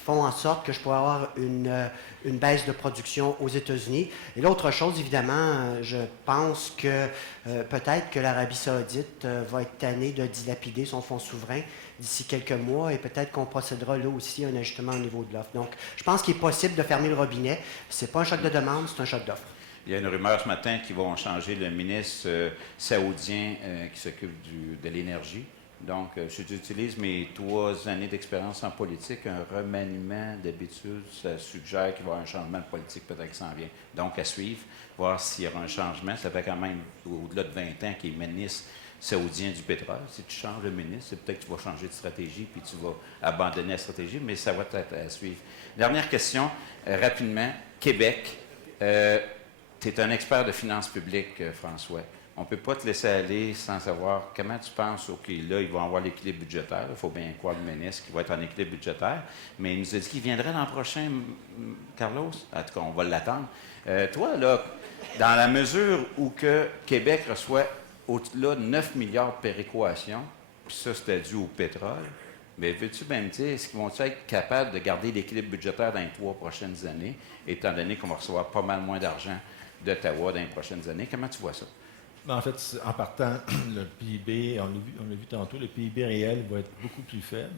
font en sorte que je pourrais avoir une baisse de production aux États-Unis. Et l'autre chose, évidemment, je pense que peut-être que l'Arabie saoudite va être tannée de dilapider son fonds souverain d'ici quelques mois et peut-être qu'on procédera là aussi à un ajustement au niveau de l'offre. Donc, je pense qu'il est possible de fermer le robinet. Ce n'est pas un choc de demande, c'est un choc d'offre. Il y a une rumeur ce matin qu'ils vont changer le ministre saoudien qui s'occupe de l'énergie. Donc, si j'utilise mes 3 années d'expérience en politique, un remaniement d'habitude, ça suggère qu'il va y avoir un changement de politique peut-être qui s'en vient. Donc, à suivre, voir s'il y aura un changement. Ça fait quand même au-delà de 20 ans qu'il est ministre saoudien du pétrole. Si tu changes le ministre, c'est peut-être que tu vas changer de stratégie puis tu vas abandonner la stratégie, mais ça va être à suivre. Dernière question, rapidement. Québec, tu es un expert de finances publiques, François. On ne peut pas te laisser aller sans savoir comment tu penses, OK, là, ils vont avoir l'équilibre budgétaire. Il faut bien croire le ministre qui va être en équilibre budgétaire. Mais il nous a dit qu'il viendrait l'an prochain, Carlos. En tout cas, on va l'attendre. Toi, là, dans la mesure où que Québec reçoit au-delà de 9 milliards de péréquations, puis ça, c'était dû au pétrole, mais veux-tu bien me dire, est-ce qu'ils vont être capables de garder l'équilibre budgétaire dans les 3 prochaines années, étant donné qu'on va recevoir pas mal moins d'argent d'Ottawa dans les prochaines années? Comment tu vois ça? En fait, en partant, le PIB, on l'a vu tantôt, le PIB réel va être beaucoup plus faible,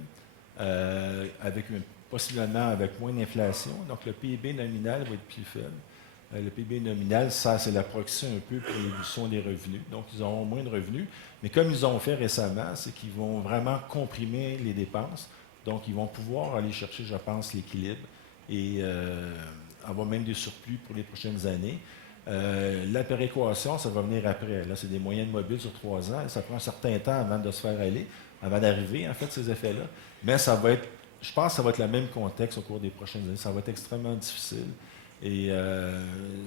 possiblement avec moins d'inflation. Donc, le PIB nominal va être plus faible. Le PIB nominal, ça, c'est la proxy un peu pour l'évolution des revenus. Donc, ils auront moins de revenus. Mais comme ils ont fait récemment, c'est qu'ils vont vraiment comprimer les dépenses. Donc, ils vont pouvoir aller chercher, je pense, l'équilibre et avoir même des surplus pour les prochaines années. La péréquation, ça va venir après. Là, c'est des moyennes mobiles sur 3 ans. Ça prend un certain temps avant de se faire aller, avant d'arriver, en fait, ces effets-là. Mais ça va être, je pense que ça va être le même contexte au cours des prochaines années. Ça va être extrêmement difficile. Et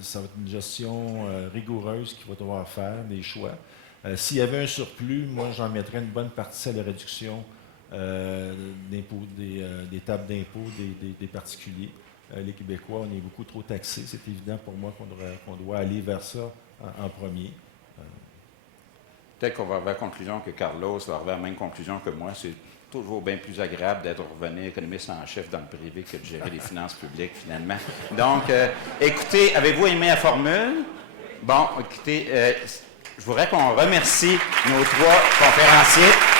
ça va être une gestion rigoureuse qu'il va devoir faire, des choix. S'il y avait un surplus, moi, j'en mettrais une bonne partie à la réduction d'impôts, des tables d'impôts des particuliers. Les Québécois, on est beaucoup trop taxés. C'est évident pour moi qu'on doit aller vers ça en premier. Peut-être qu'on va arriver à la conclusion que Carlos va arriver à la même conclusion que moi. C'est toujours bien plus agréable d'être revenu économiste en chef dans le privé que de gérer les finances publiques, finalement. Donc, écoutez, avez-vous aimé la formule? Bon, écoutez, je voudrais qu'on remercie nos 3 conférenciers.